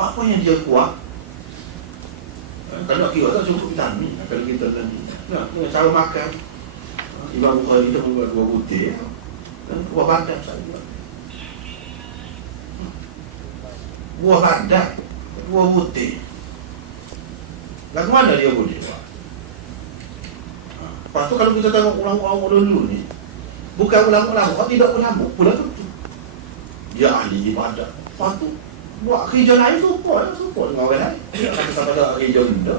Apa yang dia buat? Kalau kira tak cukup vitamin. Kalau kita dengan cara makan, Imam Bukhari kita membuat dua butir dan buah badan saja. Buah badan, dua butir. Lagu mana dia boleh buat? Lepas tu kalau kita tengok ulama-ulama dulu ni, bukan ulama-ulama, tidak ulama pula tu. Dia ahli ibadat. Lepas tu buat kerja lain support dengan orang lain. Dia kata sampai ada kerja benda.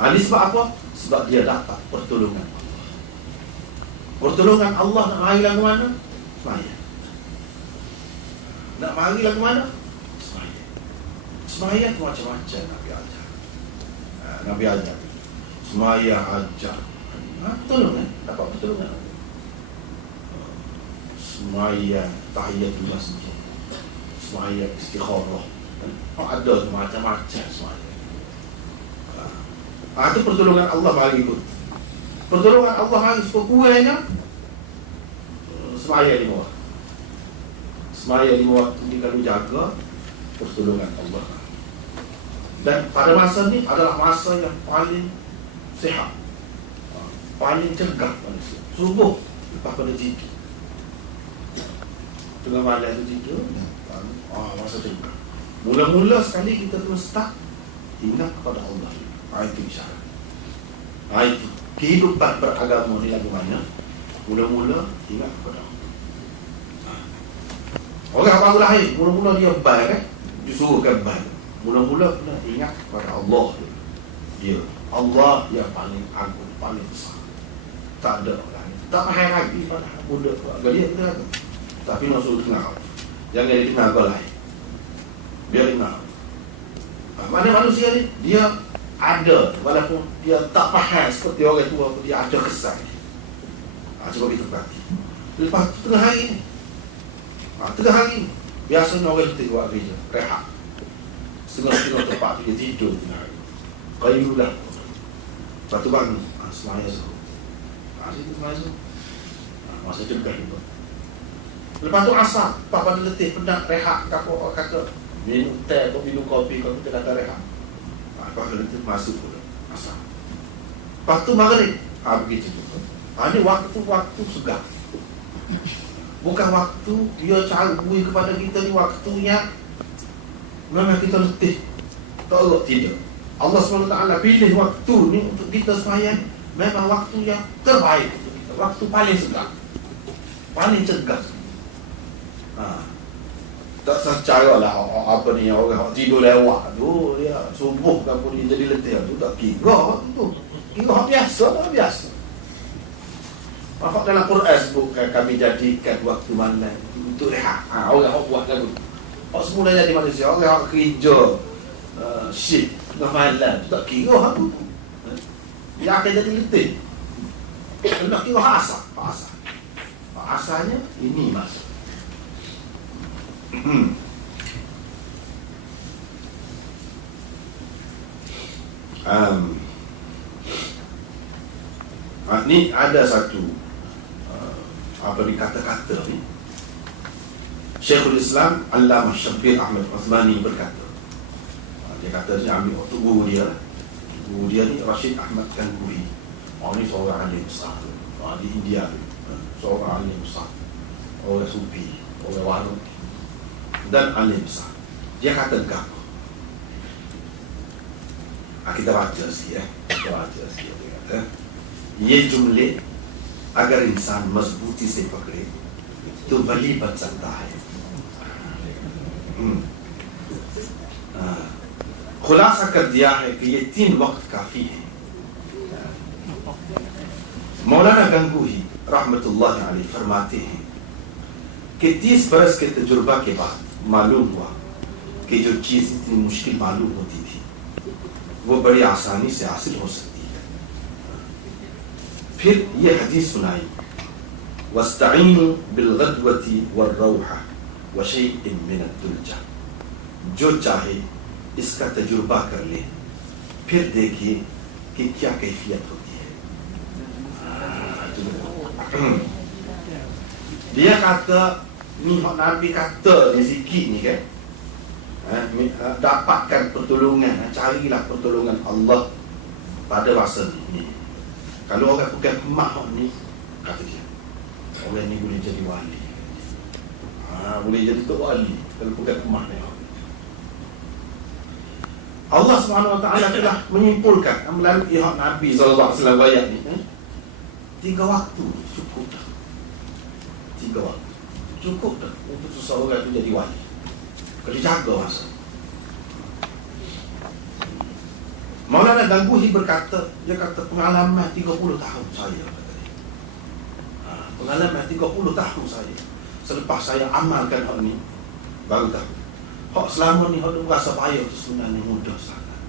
Ini sebab apa? Sebab dia dapat pertolongan Allah. Pertolongan Allah nak mari lagu mana? Sembahyang. Nak mari lagu mana? Sembahyang. Sembahyang tu macam-macam Nabi ajar. Sembahyang ajar. Pertolongan. Dapat pertolongan. Sembahyang tahiyatul masjid. Sembahyang istikharah. Ada macam-macam sembahyang. Itu pertolongan Allah bagi ikut. Pertolongan Allah bagi sekurang-kurangnya sembahyang 5 waktu. Sembahyang 5 waktu ni kalau jaga pertolongan Allah. Dan pada masa ni adalah masa yang paling sihat, paling cegah manusia. Subuh lepas pada tidur, tengah malam tu tidur, masa cegah. Mula-mula sekali kita terus start ingat kepada Allah. Itu isyarat. Itu kehidupan beragama ni lagu mana? Mula-mula ingat kepada Allah. Orang baru lahir, mula-mula dia baik kan? Disuruhkan baik. Mula-mula kena ingat kepada Allah. Dia Allah yang paling agung, paling besar. Tak ada orang lain. Tak payah lagi pada budak keluarga dia kena. Tapi nak suruh dengar. Jangan dia dengar kau lain. Biar dengar. Mana manusia ni? Dia ada, walaupun dia tak faham seperti orang tua, dia ada kesan. Cuba kita perhati. Lepas tu tengah hari ni, tengah hari ni, biasanya orang kita buat kerja, rehat. Setengah-setengah tempat dia tidur tengah hari. Qayulah. Lepas tu bangun, semaya suruh. Situ semaya suruh. Masa cegah juga. Lepas tu asar, pada letih, penat, rehat. Kau kata, minum teh, kau minum kopi, kau kita kata rehat. Kau letih, masuk pula. Asar. Lepas tu maghrib. Begitu juga. Ini waktu segar. Bukan waktu dia cari kepada kita ni waktunya memang kita letih. Tak tidak. Allah SWT pilih waktu ni untuk kita sembahyang. Memang waktu yang terbaik untuk kita. Waktu paling segar, paling cegah. Tak secara lah apa ni orang tidur lewat tu, dia subuh kan pun dia jadi letih tu, tak kira waktu tu. Kira biasa, tak biasa. Maka dalam Quran sebutkan kami jadikan waktu malam untuk rehat. Orang yang buat lagu. Orang semula jadi manusia, orang yang kerja shift tengah malam, tak kira apa tu. Dia akan jadi letih. Nak kira asal. Asalnya ini masa. Ni ada satu apa ni kata-kata ni. Syekhul Islam Allamah Syabir Ahmad Uthmani berkata, dia kata dia ambil waktu guru dia. Guru dia ni Rashid Ahmad Gangohi. Ni seorang alim besar di India. Seorang alim besar, orang sufi, orang wali dan alim besar. Dia kata apa? Kita baca sikit Kita baca sikit. Dia kata, ये जुमले अगर इंसान मजबूती से पकड़े तो वली बन सकता है। खुलासा कर दिया है कि ये 3 वक्त काफी है। मौलाना गंगोही रहमतुल्लाह अलैह फरमाते हैं कि 30 बरस के तजुर्बा के बाद मालूम हुआ कि जो चीज इतनी मुश्किल मालूम होती थी वो बड़ी आसानी से हासिल हो सकती है। फिर ये हदीस सुनाई, वस्तईनु बिलगदवती वर्रौहा वशैइन मिन अद्दुल्जा। जो चाहे इसका तजुर्बा कर ले, फिर देखिए कि क्या कैफियत होती है। Dia kata ni Nabi kata ni sikit ni kan, dapatkan pertolongan, carilah pertolongan Allah pada masa ni. Kalau orang pegang emak ni, kata dia, orang ni boleh jadi wali. Boleh jadi tok wali kalau pegang emak ni. Allah SWT telah menyimpulkan melalui Nabi SAW ayat ni, 3 waktu cukup dah. 3 waktu cukup dah untuk seseorang itu jadi wali. Kalau jaga masa. Maulana Gangohi berkata, dia kata pengalaman 30 tahun saya, kata dia. Pengalaman 30 tahun saya. Selepas saya amalkan hak ni, baru tahu. Hak selama ni hak tu rasa payah tu sebenarnya mudah sangat.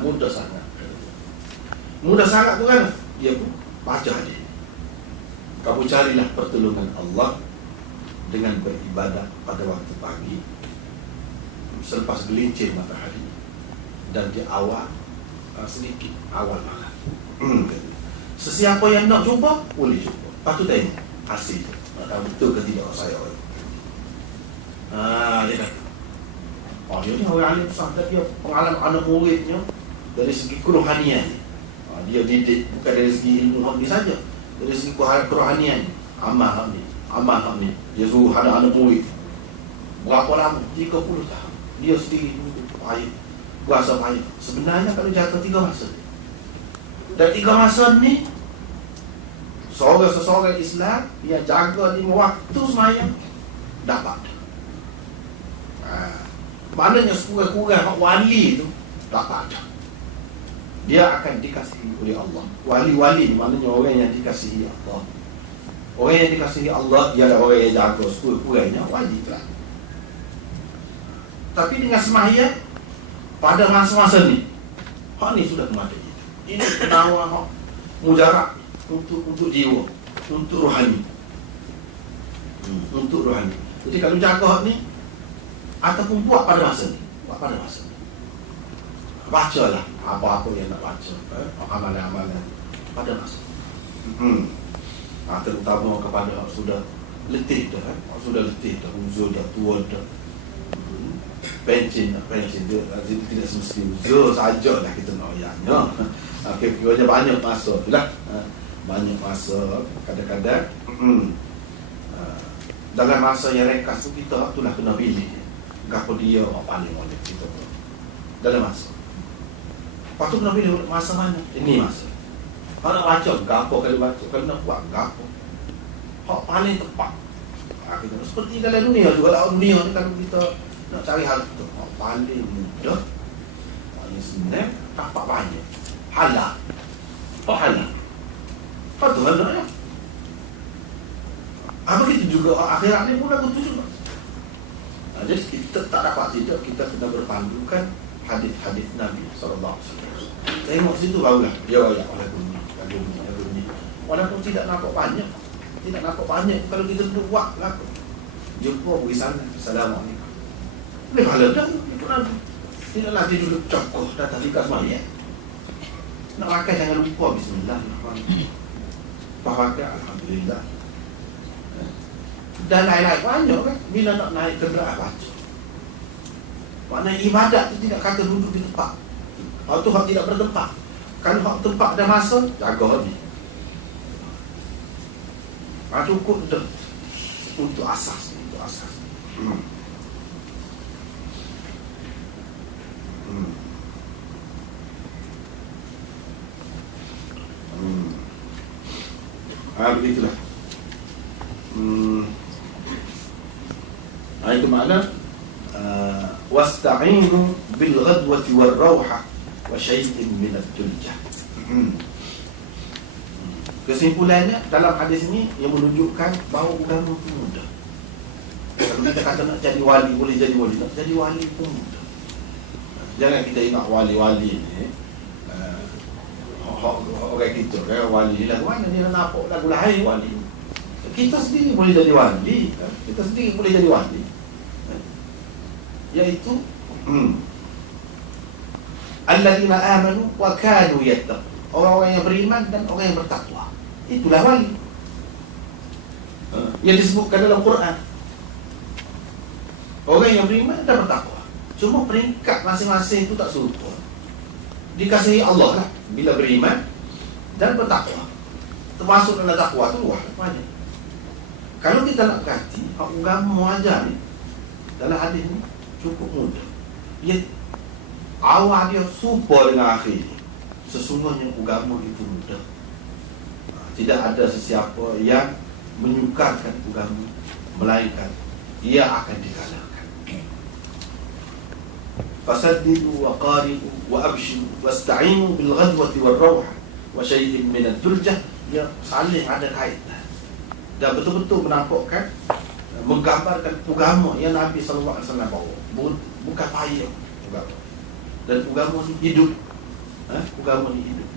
Mudah sangat. Mudah sangat tu kan? Dia pun baca hadis. Kamu carilah pertolongan Allah dengan beribadah pada waktu pagi selepas gelincir matahari dan di awal sedikit awal malam. Sesiapa yang nak cuba boleh cuba. Patut tanya hasil betul ke tidak saya orang. Dia kata, dia ni orang alim besar, dia pengalaman anak muridnya dari segi kerohanian. Dia didik bukan dari segi ilmu ni saja, dari segi kerohanian. Amal ni dia suruh anak-anak murid berapa lama? 30 tahun. Dia sendiri payah, berasa payah. Sebenarnya kalau jaga 3 masa, dan 3 masa ni seorang Islam yang jaga 5 waktu semayang dapat. Maknanya sekurang-kurang hak wali tu dapat. Dia akan dikasihi oleh Allah. Wali-wali maknanya orang yang dikasihi Allah. Orang yang dikasihi Allah ialah orang yang jaga sekurang-kurangnya wali tu. Tapi dengan semayang pada masa-masa ni, hak ni sudah kematian. Ini penawar hak mujarab untuk jiwa, untuk rohani. Untuk rohani. Jadi kalau jaga hak ni ataupun buat pada masa ni, bacalah apa-apa yang nak baca, amalan-amalan pada masa. Terutama kepada hak sudah letih dah, uzur dah, tua dah. Pencin dia tidak semesti uzur sajalah kita nak ayahnya. Kira-kira banyak masa tu lah. Banyak masa kadang-kadang dalam masa yang rekas tu kita itulah kena pilih gapo dia paling oleh kita dalam masa. Lepas tu kena pilih masa mana. Ini masa kalau nak baca gapo, kalau baca, kalau nak buat gapo hak paling tepat. Kita seperti dalam dunia juga lah. Dunia ni kalau kita nak cari hal tu paling mudah, paling senang, dapat banyak halal. Halal betul tak ya? Begitu juga akhirat ni pun aku tuju. Jadi kita tak dapat tidak, kita kena berpandukan hadis-hadis Nabi sallallahu alaihi wasallam. Tengok situ barulah dia ayat lagu ni. Walaupun tidak nampak banyak, kalau kita duduk buat lagu jumpa pergi sana, assalamualaikum. Boleh pahala dah. Tidak nanti duduk cokoh datang likas semayang. Nak makan jangan lupa bismillahirrahmanirrahim. Pakai alhamdulillah. Dan lain-lain banyak kan. Bila nak naik kenderaan baca. Maknanya ibadat tu tidak kata duduk di tempat. Hak tu hak tidak bertempat. Kalau hak tempat dah masa, jaga ni. Cukup dah. Untuk asas. Begitulah. Itu makna wasta'inu bil ghadwati war rawha wa syai'in min ad-duljah. Kesimpulannya dalam hadis ini yang menunjukkan bahawa agama itu mudah. Kalau kita kata nak jadi wali, boleh jadi wali. Nak jadi wali pun mudah. Jangan kita ingat wali-wali ni orang kita kan wali ni lagu mana dia nampak lagu lahir wali. Kita sendiri boleh jadi wali. Iaitu alladzina amanu wa kanu yattaqun. Orang-orang yang beriman dan orang yang bertakwa. Itulah wali. Yang disebutkan dalam Quran. Orang yang beriman dan bertakwa. Cuma peringkat masing-masing itu tak serupa. Dikasihi Allah lah bila beriman dan bertakwa. Termasuk dalam takwa tu luar banyak. Kalau kita nak ganti agama ajar ni dalam hadis ni cukup mudah. Dia awal dia serupa dengan akhir ni. Sesungguhnya agama itu mudah. Tidak ada sesiapa yang menyukarkan agama, melainkan ia akan dikalahkan. Fasaddidu wa qaribu wa abshiru wasta'inu bil ghadwati war rawha wa syai'in min ad-duljah. Dia saling ada kaitan dan betul-betul menampakkan, menggambarkan agama yang Nabi sallallahu alaihi wasallam bawa. Bukan payah agama. Dan agama ni hidup. Agama ni hidup.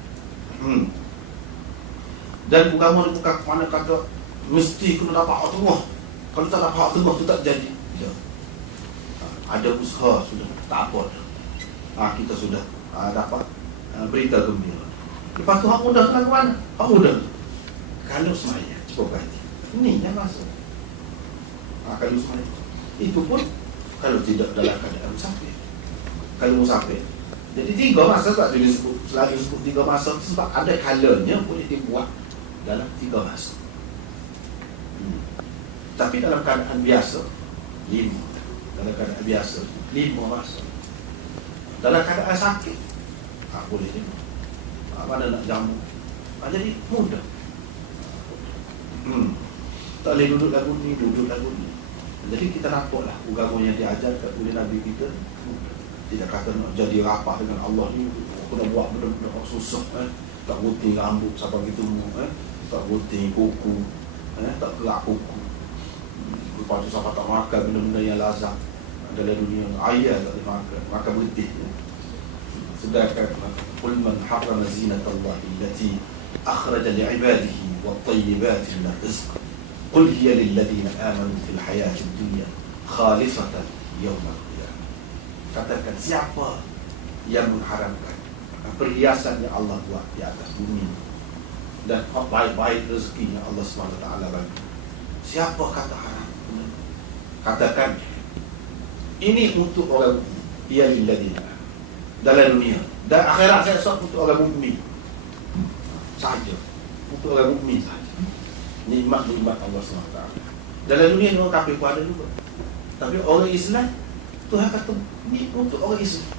Dan agama ni bukan mana kata mesti kena dapat hak tengah. Kalau tak dapat hak tengah tu tak jadi. Ada usaha sudah, tak apa dah. Kita sudah dapat berita gembira. Lepas tu hak mudah nak ke mana? Hak mudah. Kalau semayang, cuba berhati. Ini yang masuk. Kalau semayang. Itu pun kalau tidak dalam keadaan musafir. Kalau musafir. Jadi 3 masa tak dia selalu sebut 3 masa sebab ada kalanya boleh dibuat dalam 3 masa. Tapi dalam keadaan biasa 5. Dalam keadaan biasa 5 masa. Dalam keadaan sakit boleh 5. Mana nak jamu. Jadi mudah. Tak boleh duduk lagu ni, duduk lagu ni. Jadi kita nampaklah agama yang diajarkan oleh Nabi kita. Tidak kata nak jadi rapat dengan Allah ni, aku nak buat benda-benda susah, tak gunting rambut sampai gitu, tak gunting kuku, tak kerak kuku. Lepas tu sampai tak makan benda-benda yang lazat dalam dunia. Ayah tak boleh makan, makan betih. Sedangkan qul man harrama zinatallahi allati akhraja li'ibadihi wat-tayyibati min ar-rizq qul hiya lil ladzina amanu fil hayatid dunya khalisatan yawmal qiyamah. Katakan, siapa yang mengharamkan perhiasan yang Allah buat di atas bumi dan baik-baik rezeki yang Allah SWT bagi, siapa kata haram? Katakan, ini untuk orang ya lilladzina dalam dunia dan akhirat, saya sok untuk orang mukmin saja, untuk orang mukmin saja. Nikmat-nikmat Allah SWT dalam dunia ni orang kafir pun ada juga, tapi orang Islam Tuhan kata ni untuk orang Islam.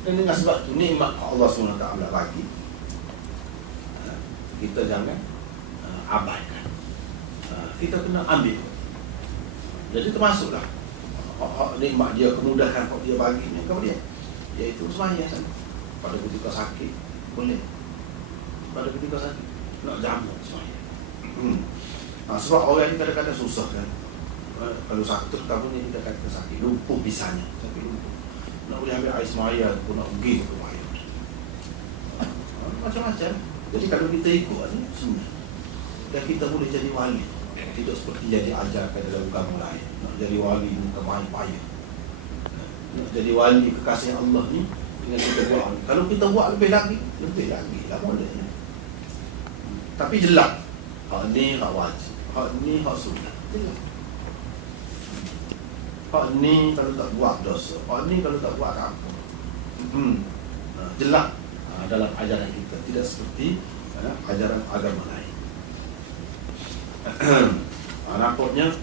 Dan dengan sebab tu nikmat Allah SWT bagi, kita jangan abaikan, kita kena ambil. Jadi termasuklah nikmat dia, kemudahan yang dia bagi ni kepada dia, iaitu sembahyang. Pada ketika sakit boleh, pada ketika sakit nak jamu sembahyang. Sebab orang ni kadang-kadang susah kan. Kalau sakit, terutama ni kita kata sakit lumpuh misalnya, sakit lumpuh, nak boleh ambil air semaya pun nak pergi ke semaya, macam-macam. Jadi kalau kita ikut ni sunnah, dan kita boleh jadi wali, tidak seperti yang diajarkan dalam agama lain. Nak jadi wali ni kemain payah, nak jadi wali kekasih Allah ni dengan kita buat. Kalau kita buat lebih lagi lah boleh. Tapi jelas hak ni hak wajib, hak ni hak sunnah, jelas. Hak ni kalau tak buat dosa, hak ni kalau tak buat apa. Jelas dalam ajaran kita, tidak seperti ajaran agama lain. Nampaknya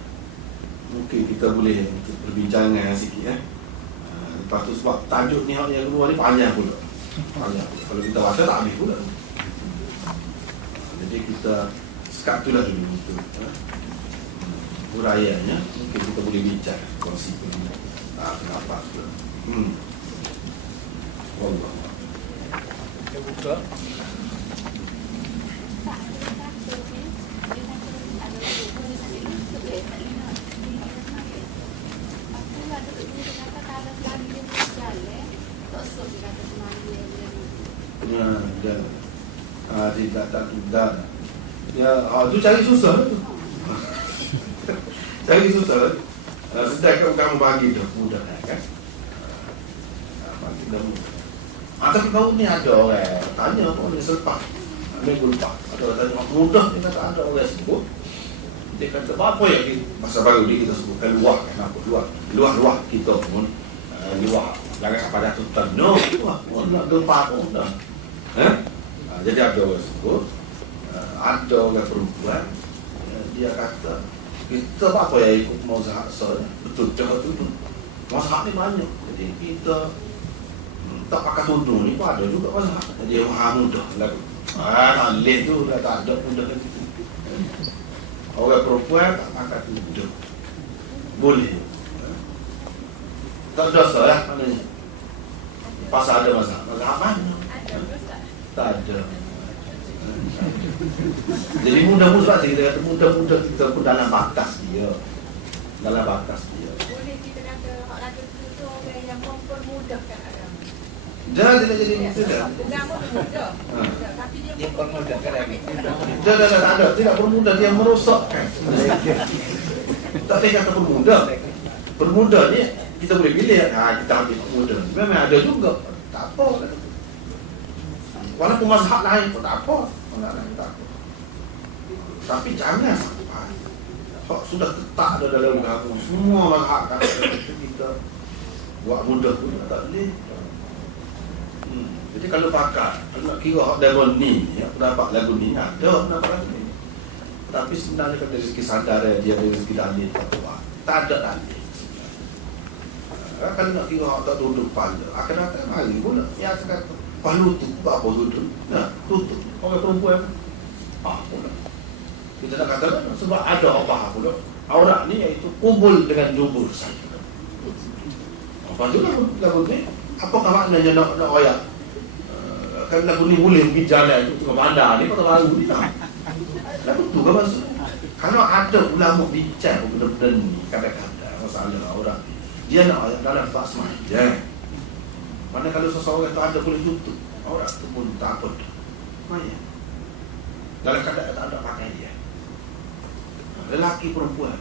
mungkin kita boleh perbincangan sikit. Lepas tu sebab tajuk ni hak yang kedua ni panjang pula. Kalau kita baca tak habis pula. Jadi kita sekat tu lah dulu untuk uraiannya, mungkin kita boleh bincang kongsi pun kenapa pula. Wallah. Kita buka. Tidak. Ya, tu cari susah tu. Cari susah. Sedangkan kamu bagi dah mudah kan? Bagi dah mudah. Tapi kau ni ada orang tanya kau ni selepas minggu lepas, ada orang tanya mudah, dia kata ada orang sebut. Dia kata apa ya masa baru dia kita sebutkan luah kan, apa luah kita pun luah. Jangan sampai dah tutup. No, nak gempa pun dah. Jadi ada orang sebut, ada orang perempuan, dia kata kita apa yang ikut mazhab saya, betul cakap tu mazhab ni banyak. Jadi kita tak pakai tudung ni pun ada juga mazhab. Jadi mudah lah. Alih tu dah tak ada mudah lagi. Orang perempuan tak pakai tudung boleh. Tak dosa lah maknanya. Pasal ada mazhab mana? Tak ada. Jadi mudah-mudah sebab kita kata mudah-mudah kita pun dalam batas dia. Dalam batas dia. Boleh kita kata hak lagi tu orang yang perempuan mudah kan agama. Dia tidak jadi mudah. Agama mudah. Tapi dia permudah kan lagi. Dia tak ada, tidak permudah, dia merosakkan. Tak boleh kata permudah. Permudah ni kita boleh pilih, kita ambil permudah. Memang ada juga. Tak apa. Walaupun mazhab lain pun tak apa. Tapi jangan sampai hak sudah tetap ada dalam agama. Semua mazhab kan kita buat mudah pun tak boleh. Jadi kalau pakar, kalau nak kira hak dalam ni, pendapat lagu ni ada pendapat lagu ni. Tapi sebenarnya kalau dari segi sadar dia dari segi dalil tak ada dalil. Kalau nak kira hak tak duduk pada, akan datang hari pula yang kata palu tu apa duduk, tutup orang perempuan pula. Kita nak katakan sebab ada apa pula. Aurat ni iaitu kumpul dengan dubur saja. Apa tu lagu ni? Apakah maknanya nak royak? Kan lagu ni boleh pergi jalan tu tengah bandar ni, kata lagu ni tak. Lagu tu kan maksud. Kalau ada ulama bincang benda-benda ni, kadang-kadang masalah aurat, dia nak ayat dalam bab semaya. Mana kalau seseorang tu ada boleh tutup, aurat tu pun tak apa. Semaya. Dalam keadaan tak ada pakaian. Lelaki perempuan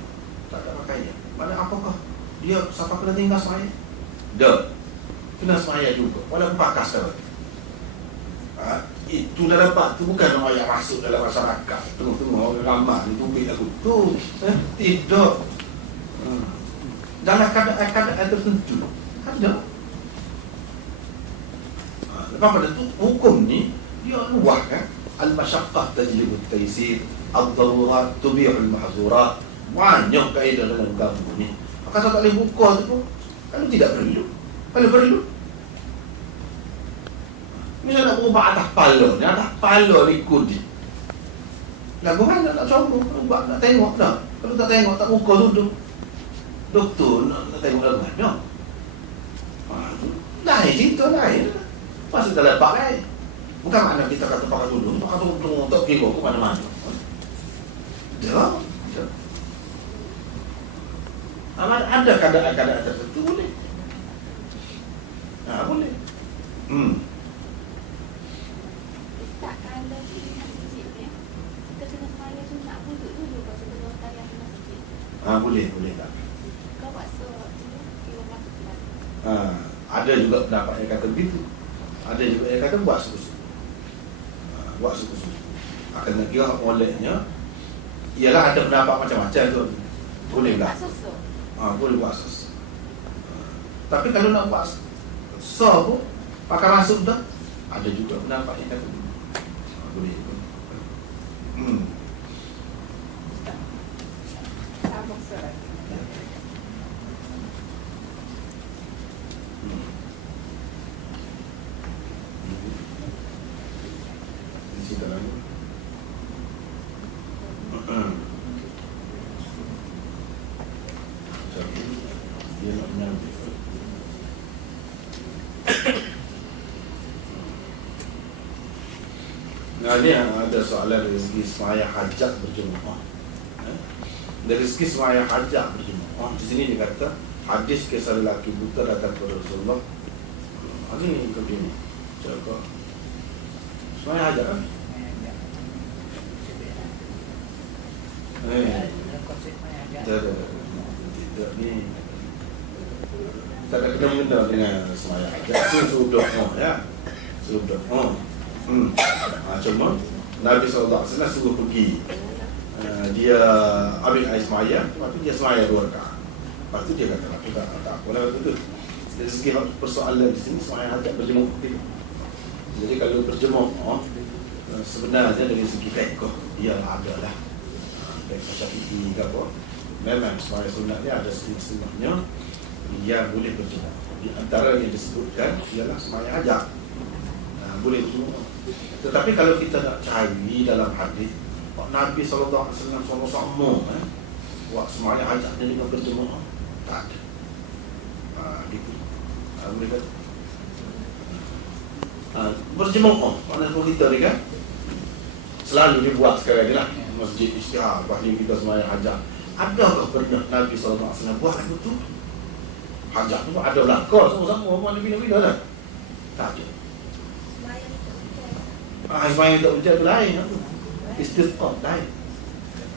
tak ada pakaian. Mana apakah dia siapa kena tinggal semaya? Dah. Kena semaya juga. Walaupun pakas dah. Itu dah dapat. Tu bukan orang yang masuk dalam masyarakat. Tengok-tengok orang ramai ni tubik aku. Tu. Tidak. Dalam keadaan tertentu. Ada. Lepas pada tu, hukum ni dia luah kan. Al-masyaqqah tajlibut taysir, ad-darurat tubihul mahzurat. Banyak kaedah dalam agama ni. Maka tak boleh buka tu pun kalau tidak perlu. Kalau perlu, misalnya nak ubah atas pala ni kudi. Lagu mana nak coba ubah, nak tengok dah. Kalau tak tengok, tak buka duduk. Doktor nak tengok lagu mana. Lain cerita lain. Masuk dalam bak lain. Bukan makna kita kata pakai tudung, pakai tudung untuk pergi ke mana-mana. Dah. Ada keadaan-keadaan tertentu boleh. Boleh. Tak, kalau di masjid ni, kita kena semaya sunat wuduk dulu kalau sebelum tayang di masjid. Boleh tak? Kau puasa waktu tu, dia masuk kelas. Ada juga pendapat yang kata begitu. Ada juga yang kata buat suku-suku. Buat suku-suku. Akan kira olehnya ialah ada pendapat macam-macam tu. Boleh tak? Boleh buat sos. Tapi kalau nak buat sos pun pakai masuk dah. Ada juga pendapat yang kata boleh. Sama sekali. Cerita lagi. Dia nak mengambil. Ni ada soalan dari segi semaya hajat berjemaah. Dari segi semaya hajat berjemaah, di sini dia kata hadis kisah lelaki buta datang kepada Rasulullah. Ini begini. Cakap semaya hajat kan? Tidak ni. Tak ada kena-kena dengan semaya hajat. Sudah ya. Sudah. Cuma Nabi SAW suruh pergi. Dia ambil air semaya, lepas tu dia semaya 2 rakaat. Lepas tu dia kata aku tak apa lah betul. Dari segi persoalan di sini semaya hajat berjemaah. Jadi kalau berjemaah sebenarnya dari segi fiqh dia adalah fiqh Syafi'i ke apa. Memang semaya sunat ni ada setengah-setengahnya dia boleh berjemaah. Di antara yang disebutkan ialah semaya hajat. Boleh berjemaah. Tetapi kalau kita nak cari dalam hadis Nabi SAW sama-sama buat semaya hajatnya dengan berjemaah, tak ada. Gitu. Boleh kata berjemaah mana pun kita ni kan selalu dibuat sekarang ni lah masjid Isytihar, lepas ni kita semaya hajat. Adakah pernah Nabi SAW buat lagu tu? Hajat tu ada belakang sama-sama orang Nabi-Nabi dah. Tak ada. Semaya tak hujan lain. Istisqa lain.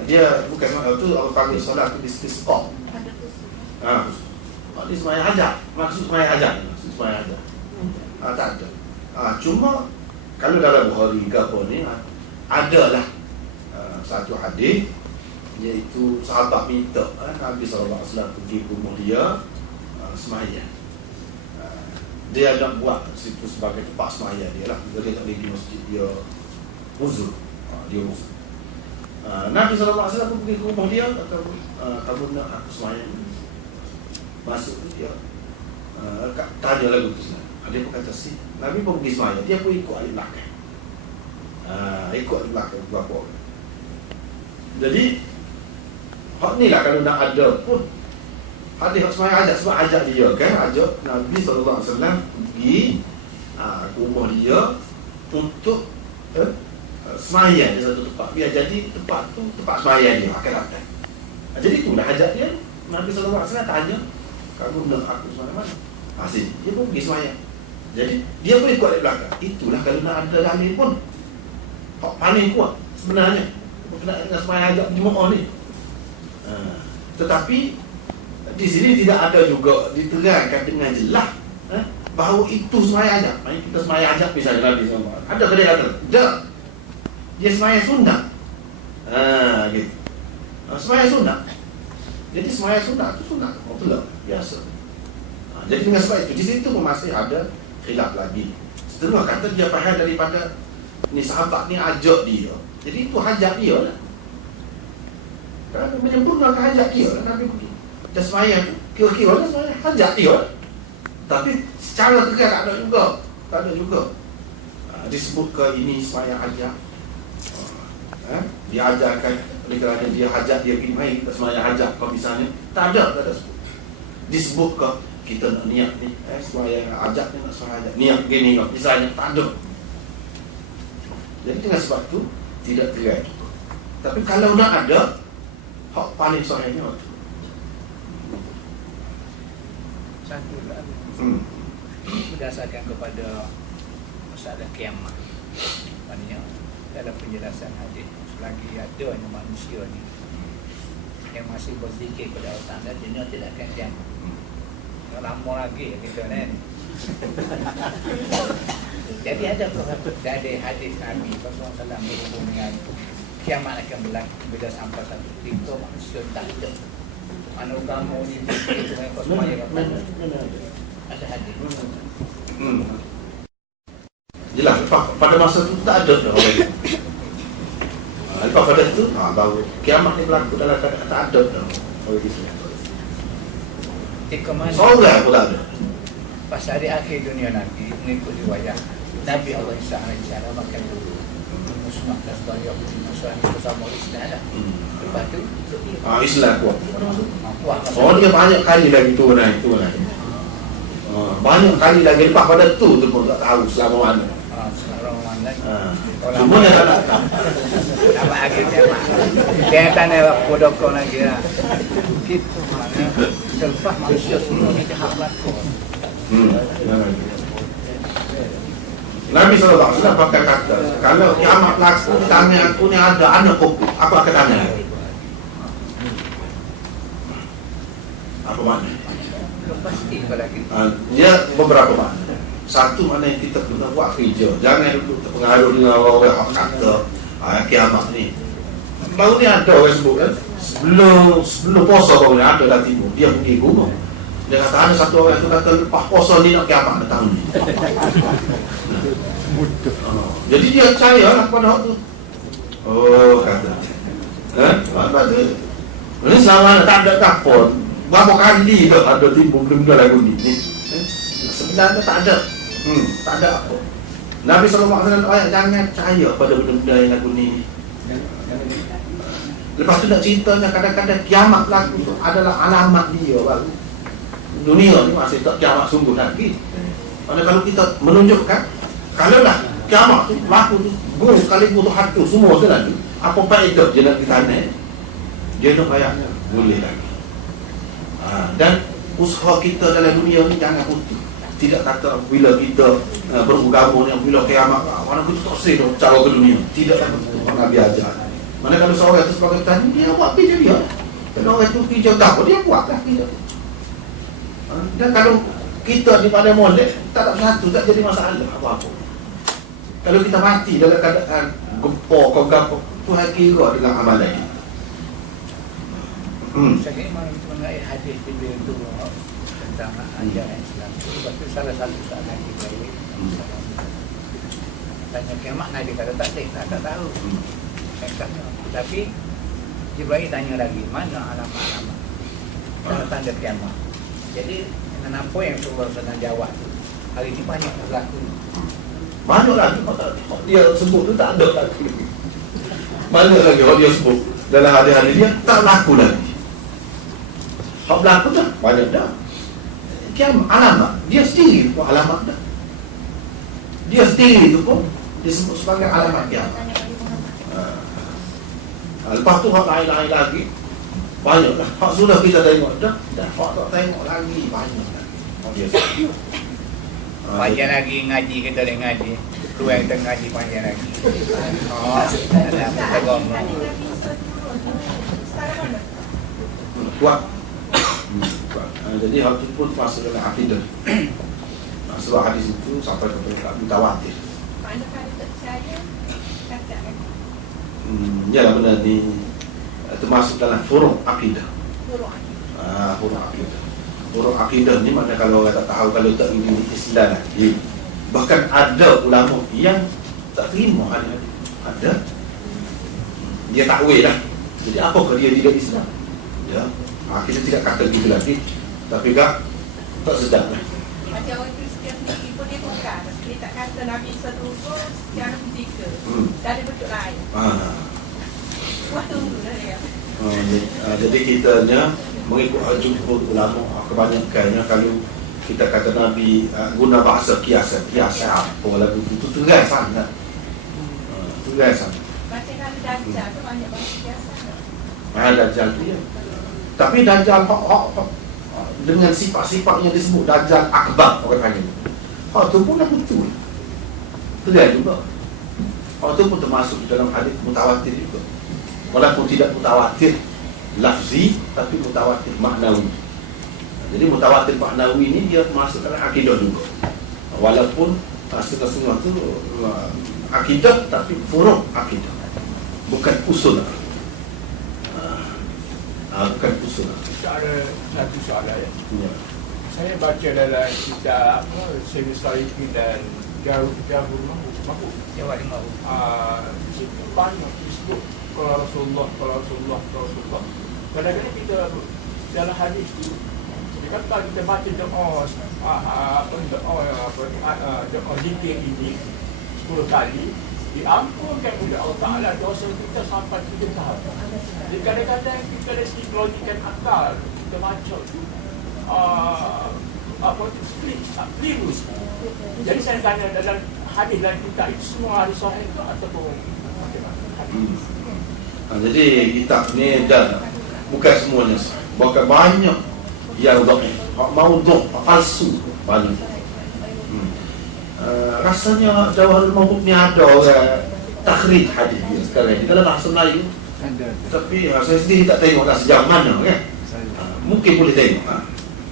Dia bukan semaya tu Allah panggil solat tu istisqa. Ini semaya hajat. Maksud semaya hajat. Tak ada. Cuma kalau dalam Bukhari ke apa ni adalah satu hadis iaitu sahabat minta Nabi SAW pergi ke rumah dia semaya. Dia nak buat situ sebagai tempat semaya dia lah. Dia tak pergi masjid, dia uzur. Dia uzur. Nabi SAW pun pergi ke rumah dia, kata kamu nak aku semaya. Masuk tu dia tanya lagu tu. Dia pun kata si Nabi pun pergi semaya, dia pun ikut ahli belakang. Ikut ahli belakang berapa orang. Jadi hak ni lah kalau nak ada pun hadis hak semaya ajak, sebab ajak dia kan, ajak Nabi SAW pergi ke rumah dia untuk semaya di satu tempat, biar jadi tempat tu tempat semaya dia akan datang. Jadi itulah ajak dia. Nabi SAW tanya, kamu nak aku semaya mana? Sini, dia pun pergi semaya. Jadi dia pun ikut dari belakang. Itulah kalau nak ada dalil pun hak paling kuat sebenarnya berkenaan dengan semaya ajak Jumaat ni. Tetapi di sini tidak ada juga diterangkan dengan jelas bahawa itu semaya ajak. Maksudnya kita semaya ajak misalnya Nabi SAW. Ada ke dia kata? Tak. Dia semaya sunat. Gitu. Semaya sunat. Jadi semaya sunat itu sunat. Betul biasa. Jadi dengan sebab itu di situ pun masih ada khilaf lagi. Setelah kata dia faham daripada ni sahabat ni ajak dia. Jadi itu hajat dia lah. Kerana menyempurnakan hajat dia lah Nabi pergi. Dan semaya tu kira-kira lah semaya hajat dia lah. Tapi secara tegas tak ada juga. Tak ada juga. Disebut ke ini semaya hajat. Dia ajarkan oleh kerana dia hajat dia pergi main kita semaya hajat kalau misalnya tak ada sebut. Disebut ke kita nak niat ni semaya hajat ni nak semaya hajat niat gini misalnya tak ada. Jadi dengan sebab tu tidak terang. Tapi kalau nak ada hak paling sahihnya tu satu lah. Berdasarkan kepada masalah kiamat. Maknanya dalam penjelasan hadis, selagi adanya manusia ni yang masih berzikir kepada Allah Ta'ala, dunia tidak akan kiamat. Lama lagi kita ni. Jadi ada hadis Nabi SAW berhubung dengan kiamat akan berlaku bila sampai satu titik manusia tak ada. Mana agama ni itu yang kau semaya ada hadis. Jelas pada masa tu tak ada dah orang itu. Lepas pada itu baru kiamat ni berlaku dalam keadaan tak ada dah orang itu. Seorang pun tak ada. Pas hari akhir dunia nanti mengikut riwayat Nabi Allah Isa AS makan dulu musnahkan segala musuh bersama Islam lah. Lepas tu Islam kuat. Kuat. Dia banyak kali lagi tu naik. Banyak kali lagi lepas pada tu pun tak tahu selama mana. Selama mana. Cuma dia tak tahu. Nama akhirnya dia tanya pada kau lagi lah. Gitu mana. Selepas manusia semua ni dah berlaku. Nabi SAW pakai kata, kalau kiamat berlaku, tangan aku ni ada anak kopi, aku akan tanya. Apa makna? Belum pasti lagi. Dia beberapa makna. Satu makna yang kita kena buat kerja. Jangan duduk terpengaruh dengan orang yang kata kiamat ni. Baru ni ada orang sebut kan, sebelum puasa baru ni ada dah timbul. Dia pergi gunung. Dia kata ada satu orang tu kata lepas puasa ni nak kiamat dah tahun ni. Jadi dia percaya lah pada hak tu. Oh kata. Apa tu? Ini selama tak ada kapon. Berapa kali tu ada timbul benda-benda lagu ni. Sebenarnya tak ada. Tak ada apa. Nabi SAW ayat jangan percaya pada benda-benda yang lagu ni. Lepas tu nak ceritanya kadang-kadang kiamat berlaku tu adalah alamat dia baru. Dunia ni masih tak kiamat sungguh lagi. Kerana kalau kita menunjukkan kalau dah kiamat tu berlaku tu guru sekali butuh hatu semua tu nanti apa faedah dia nak ditanya dia nak bayarnya boleh lagi. Dan usaha kita dalam dunia ni jangan putus. Tidak kata bila kita beragama ni bila kiamat mana kita tak sih cara ke dunia. Tidak betul Nabi ajar. Mana kalau seorang itu sebagai petani dia buat kerja dia. Kalau orang itu kerja apa dia buatlah kerja. Dan kalau kita di pada molek tak ada satu tak jadi masalah apa-apa. Kalau kita mati dalam keadaan gempur kau gapo Tuhan kira dengan amalan kita. Saya memang mengenai hadis dia itu tentang ajaran Islam. Sebab itu salah satu soalan kita ini. Tanya kiamat Nabi kata tak tahu. Tapi Jibril tanya lagi mana alamat-alamat tanda kiamat. Jadi dengan apa yang Rasulullah sedang jawab hari ini banyak berlaku. Mana lagi dia sebut tu tak ada lagi. Mana lagi dia sebut dalam hadis-hadis dia tak berlaku lagi. Hak berlaku dah banyak dah. Kiamat alamat dia sendiri pun alamat dah. Dia sendiri itu pun disebut sebagai alamat kiamat. Lepas tu hak lain-lain lagi banyak dah. Hak sudah kita tengok dah, dan hak tak tengok lagi banyak dah. Hak dia sendiri. Panjang lagi ngaji, kita boleh ngaji. Keluar kita ngaji panjang lagi. Dalam agama. Kuat. Kuat. Jadi hal itu pun masuk dalam akidah. Sebab hadis itu sampai kepada mutawatir. Mana kalau tak percaya, kacak lagi. Yalah benar ni termasuk dalam furu' akidah. Buruk. Furu' akidah. Furu' akidah ni maknanya kalau orang tak tahu, kalau tak ingin Islam lagi. Bahkan ada ulama yang tak terima hadis-hadis. Ada. Dia takwil lah. Jadi apakah dia tidak Islam? Ya. Kita tidak kata begitu lagi. Tapi tak sedap lah. Macam orang Kristian sendiri pun dia tukar. Dia tak kata Nabi Isa turun secara fizikal. Dari bentuk lain. Wah tunggu dah dia. Jadi kitanya mengikut jumhur ulama kebanyakannya kalau kita kata Nabi guna bahasa kiasan apa lagu itu tegas sangat. Tegas sangat. Macam kalau Dajjal tu banyak bahasa biasa. Dajjal tu ya. Tapi Dajjal dengan sifat-sifat yang disebut Dajjal akbar orang panggil. Hak tu pun lagu tu. Tegas juga. Hak tu pun termasuk dalam hadis mutawatir juga. Walaupun tidak mutawatir lafzi, tapi mutawatir maknawi. Jadi mutawatir maknawi ni dia masuk dalam akidah juga. Walaupun setengah-setengah tu akidah, tapi furu' akidah, bukan usul. Bukan usul. Satu soalan ya. Ya. Saya baca dalam kitab Seri Sarifi dan Jarul Mahfuz. Jawab Mahfuz. Di situ banyak disebut kalau Rasulullah. Kadang-kadang kita dalam hadis itu dia kata kita baca doa zikir ini 10 kali diampunkan oleh Allah Ta'ala dosa kita sampai 3 tahun. Jadi kadang-kadang kita dari segi logikan akal kita baca tu keliru. Jadi saya tanya dalam hadis dan kitab itu semua hadis sahih ke ataupun hadis? Jadi kitab ni dah bukan semuanya, bahkan banyak yang dhaif, maudhu', palsu banyak. Rasanya Jawahirul Mahfuz ni ada orang takhrij hadis dia sekarang di dalam bahasa Melayu. Tapi saya sendiri tak tengok dah sejauh mana kan. Mungkin boleh tengok.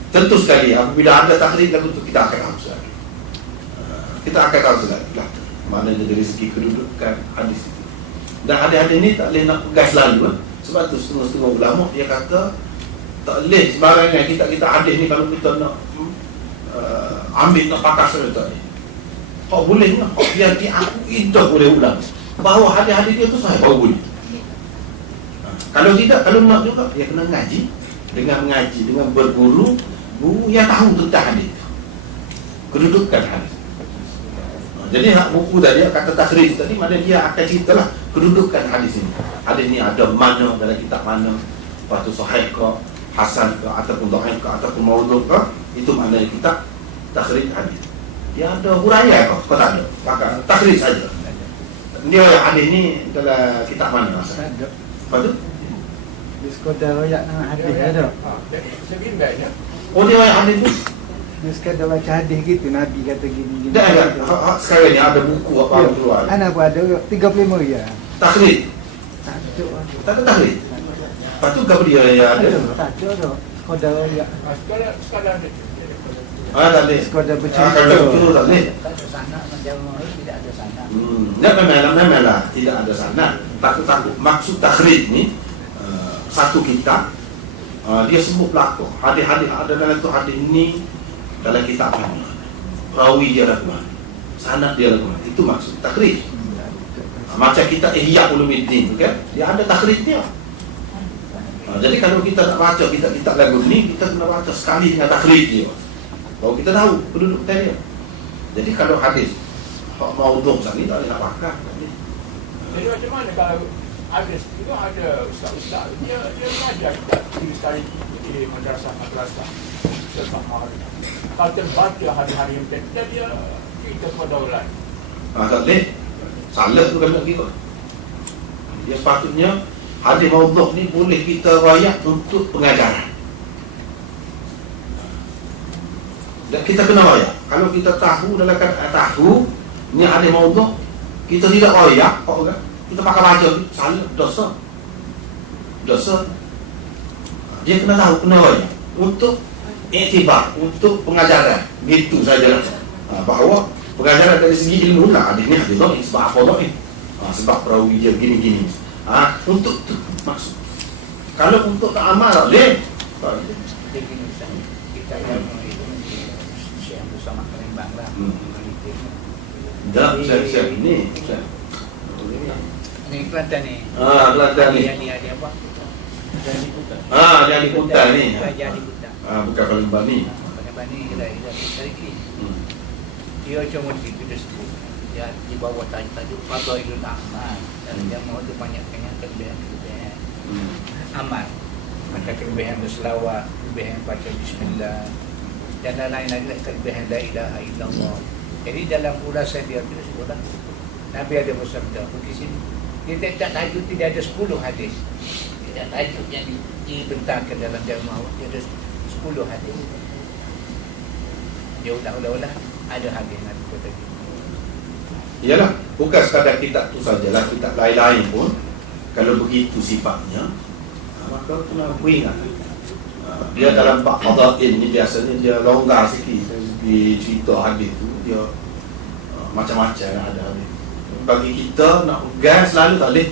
Tentu sekali apabila ada takhrij lagu tu kita akan tahu sekali. Kita akan tahu sekali lah mana dari segi kedudukan hadis itu. Dan hadis-hadis ni tak boleh nak pegang selalu kan. Sebab tu setengah-setengah ulama dia kata tak boleh sembarangan kita hadis ni kalau kita nak ambil nak pakas saja tak boleh. Kau boleh tak? Kau biar diakui dah boleh ulang bahawa hadis-hadis dia tu sahih, baru boleh. Kalau tidak, kalau nak juga dia kena ngaji. Dengan mengaji, dengan berguru, guru yang tahu tentang hadis itu, kedudukan hadis. Jadi hak buku tadi kata takhrij tadi, mana dia akan ceritalah kedudukan hadis ini. Hadis ini ada mana dalam kitab mana, lepas tu sahih ke, hasan ke, ataupun dhaif ke, ataupun maudhu' ke, itu maknanya kitab takhrij hadis. Dia ada huraian ke? Kau tak ada. Maka takhrij saja. Dia hadis ni dalam kitab mana asal? Lepas tu Dia sekadar royak nama hadis ada. Saya bimbangnya. oh dia royak hadis tu. Dia sekadar baca hadis gitu, Nabi kata gini. Dah ada. Sekarang ni ada buku apa yang keluar. Anak pun ada 35 ya. Takhrij. Tak ada. Tak ada takhrij. Lepas tu kau dia yang ada. Tak ada. Sekadar royak. Sekadar Tak boleh. Sekadar Kalau bercerita. betul tak boleh. ada sanad macam tidak ada sanad. Memanglah tidak ada sanad. Takut maksud takhrij ni satu kitab dia sebut pelakon hadis-hadis ada dalam tu, hadis ni dalam kitab mana, rawi dia lagu mana, sanad dia lagu mana, itu maksud takhrij. Macam kita Ihya Ulumuddin kan, dia ada takhrij dia. Jadi kalau kita nak baca kitab lagu ni, kita kena baca sekali dengan takhrij dia, baru kita tahu kedudukan dia. Jadi kalau hadis maudhu' sekali tak boleh nak pakai. Jadi macam mana kalau Ada juga ada ustaz-ustaz dia mengajar di sekali di madrasah serta mahal. Kalau terbaca hari-hari yang terjadi dia kita berdaulat. Tak boleh. Salah tu kena kita. Dia sepatutnya hadis maudhu' ni boleh kita rayak untuk pengajaran. Dan kita kena rayak. Kalau kita tahu dalam keadaan tahu ni hadis maudhu', kita tidak rayak, kita pakai baca, salah, dosa. Dia kena tahu, kena rayak untuk iktibar, untuk pengajaran. Gitu sajalah. Bahawa pengajaran dari segi ilmu lah, hadis ni hadis dhaif sebab apa dhaif? Sebab perawi dia gini-gini. Untuk tu maksud. Kalau untuk tak amal tak boleh. Dia gini Ustaz, kita yang itu Syekh bersama Palembang lah. Tak, saya ni. Ini Kelantan ni. Kelantan ni. Yang apa? Yang di Kutai ni. Yang di Kutai. Bukan Palembang ni. Palembang ni dah Sariki. Dia cuma kita sebut. Dia di bawah tajuk Fadailul Amal. Dan dia mahu tu banyakkan kelebihan amal. Maka kelebihan berselawat, kelebihan baca bismillah, dan lain-lain lagi kelebihan la ilaha illallah. Jadi dalam ulasan dia kita sebut lah, Nabi ada bersabda di sini. Dia tak tajuk tidak ada 10 hadis. Tidak tajuk yang dibentangkan dalam jamaah dia ada 10 hadis. Dia ulang-ulang ada hadis Nabi kata gitu. Yalah, bukan sekadar kitab tu sajalah, kitab lain-lain pun kalau begitu sifatnya, maka kena beringat. Dia dalam bab fadail ni biasanya dia longgar sikit di cerita hadis tu, dia macam-macam ada hadis. Bagi kita nak pegang selalu tak boleh.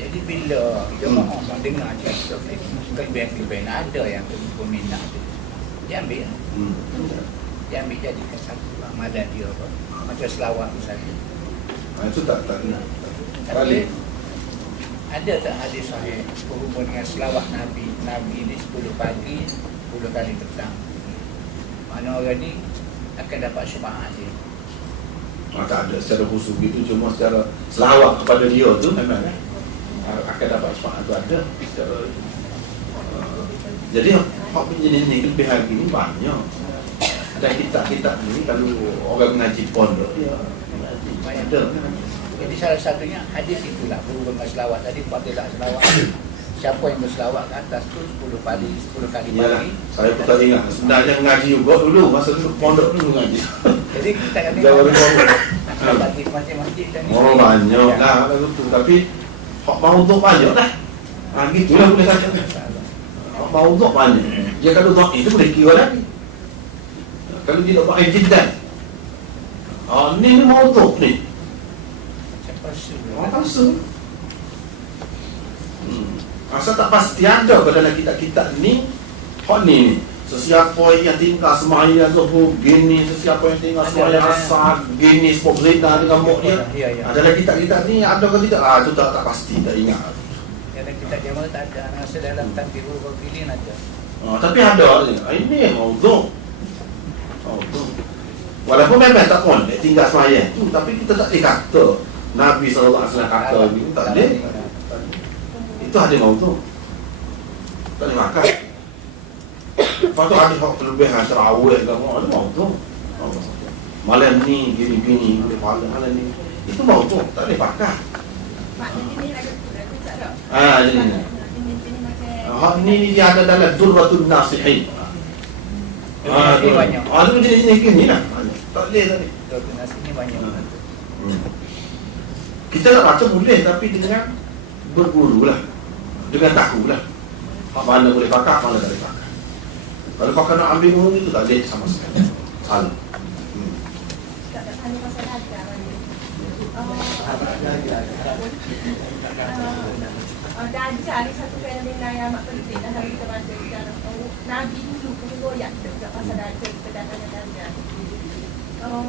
Jadi bila jemaah mendengar cerita kelebihan-kelebihan ada yang peminat tu, dia ambil. Dia ambil jadikan satu amalan dia apa. Macam selawat misalnya. Itu tak kena. Tapi ada tak hadis sahih berhubung dengan selawat Nabi ni 10 pagi, 10 kali petang. Mana orang ni akan dapat syafaat dia. Tak ada secara khusus gitu, cuma secara selawat kepada dia tu memang akan dapat syafaat tu ada secara jadi hak jenis ni kelebihan gini banyak. Dan kitab-kitab ni kalau orang mengaji pondok dia ada. Jadi salah satunya hadis itulah berhubung dengan selawat tadi, fadilah selawat. Siapa yang berselawat ke atas tu 10 kali Yalah, pagi. saya pun tak ingat. Sebenarnya mengaji juga dulu, masa dulu pondok dulu mengaji. Jadi kita akan Jauh dari tengok pondok. bagi masjid-masjid dan Oh banyak lah kalau tu. Tapi hak maudhu' banyak lah. Gitulah boleh kata. Hak maudhu' banyak. Dia kalau dhaif itu boleh kira lagi. Kalau tidak dhaif jiddan. Ni maudhu' ni. Orang palsu. Asal tak pasti ada ke dalam kitab-kitab ni. Hak ni. Sesiapa yang tinggal semaya zuhur gini, sesiapa yang tinggal semaya asar gini, sebab zina dengan mok dia. Dalam kitab-kitab ni ada ke tidak? Itu tak pasti, tak ingat. Dalam kitab jamaah tak ada. Rasa dalam Tanbihul Ghafilin ada. Tapi ada. Ini maudhu'. Walaupun memang tak boleh tinggal semaya tu, tapi kita tak boleh kata Nabi SAW kata ni, tak boleh. Itu ada maudhu'. Tak boleh makan. Lepas tu ada hak kelebihan terawih ke apa, ada maudhu'. Malam ni gini-gini, malam ni. Itu maudhu', tak boleh pakai. Maknanya ni lagu tak ada. Jadi ni. Jenis macam Hak ni dia ada dalam Durratun Nasihin. Ini banyak. Ada jenis-jenis gini lah. Tak boleh tadi. Doktor nasi ni banyak. Kita nak baca boleh, tapi dengan berguru lah, dengan tahu lah mana boleh pakai, mana tak boleh pakai. Kalau pakai nak ambil guru itu tak boleh sama sekali. Salah. tak ada tanya pasal ajar ni. Dajjal ni satu fenomena yang amat penting dalam kita baca sejarah. Nabi dulu pun goyak juga pasal Dajjal, kedatangan Dajjal. Kalau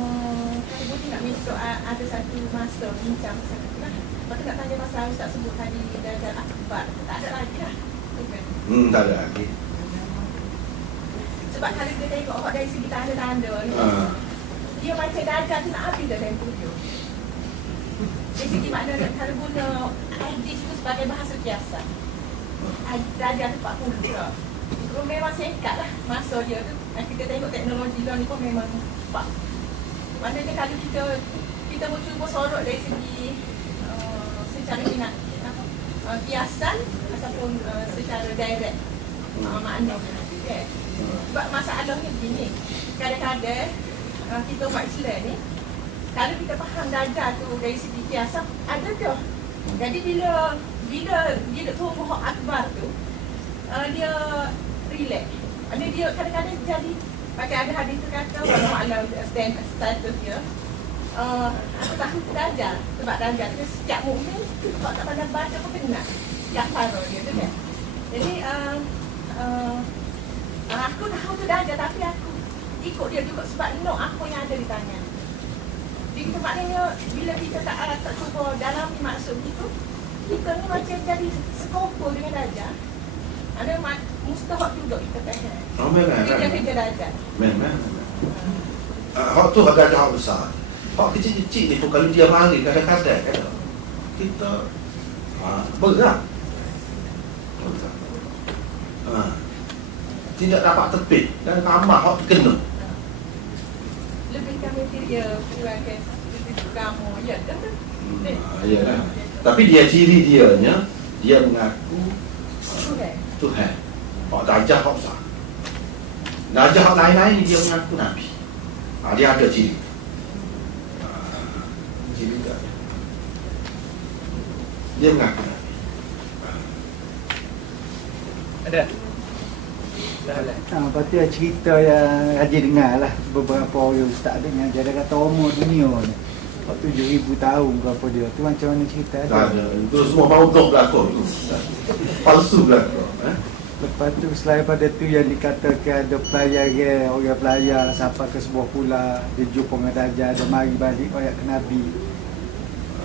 boleh nak minta ada satu masa bincang pasal itu lah. Lepas tu nak tanya pasal Ustaz sebut tadi Dajjal Akbar. Tak ada lagi lah. Tak ada lagi. Sebab kalau kita tengok orang dari segi tanda-tanda ni, dia macam Dajjal tu nak habis dah tempoh dia. Dari segi makna dan kalau guna hadis itu sebagai bahasa kiasan. Darjah 40 pula. Itu memang singkat lah masa dia tu. Kita tengok teknologi lah ni pun memang cepat. Maknanya kalau kita mau cuba sorot dari segi secara minat kiasan ataupun secara direct makna. Okay. Sebab masalahnya begini, kadang-kadang kita umat Islam ni, kalau kita faham darjah tu dari segi kiasan, ada tu. Jadi bila dia tunggu hak akbar tu, dia relax. Dia kadang-kadang jadi macam ada hadis tu kata walau status dia. Aku tahu darjah sebab darjah tu setiap mukmin kalau tak pandai baca pun kena yang parah dia tu kan. Jadi aku tahu tu darjah tapi aku ikut dia juga sebab no apa yang ada di tangan. Jadi kita maknanya bila kita tak cuba dalami maksud itu, kita ni macam jadi sekopul dengan darjah. Ada mustahak juga kita faham. Oh, memang. Kerja darjah. Memang. Hak tu ada darjah besar. Hak kecil-kecil ni pun kalau dia mari kadang-kadang kita berat. Tidak dapat tepik dan ramah hak terkena. Lebih kami dia sebagai kamu ya kan? Iyalah. Tapi dia ciri dianya dia mengaku Tuhan. Hak darjah hak besar. Darjah hak lain-lain dia mengaku Nabi. Dia ada ciri. Ciri dia. Dia mengaku Nabi. Ada. Salah. Lepas tu cerita yang Haji dengar lah beberapa orang ustaz dengar dia ada kata umur dunia ni 7,000 tahun berapa dia tu macam mana cerita Tak ada. Itu semua mauduk belakang. Palsu belakang. Lepas tu selain pada tu yang dikatakan ada pelayar orang pelayar sampai ke sebuah pula dia jumpa dengan darjah dia mari balik ayat ke Nabi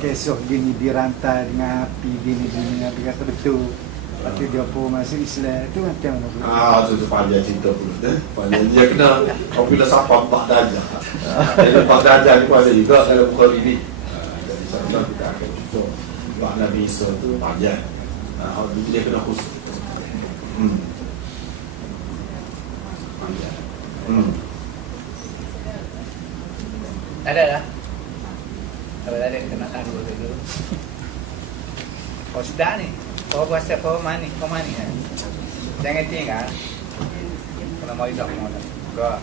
kisah gini dirantai dengan api gini Nabi kata betul. Lepas tu dia pun masuk Islam tu macam mana pula? Tu panjang cerita pula panjang. Dia kena apabila sampai 4 darjah. Jadi 4 darjah ni pun ada juga dalam Bukhari ni. Jadi insyaAllah kita akan cuba bab Nabi Isa tu panjang. Dia kena khusus. Panjang. Ada lah. Kalau ada kenakan dulu. Oh sudah ni. Kau puasa kau mani kan? Jangan tinggal. Kalau mau hidup mau kau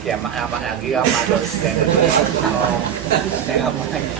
kiamat lagi ramai terus. Jangan apa lagi.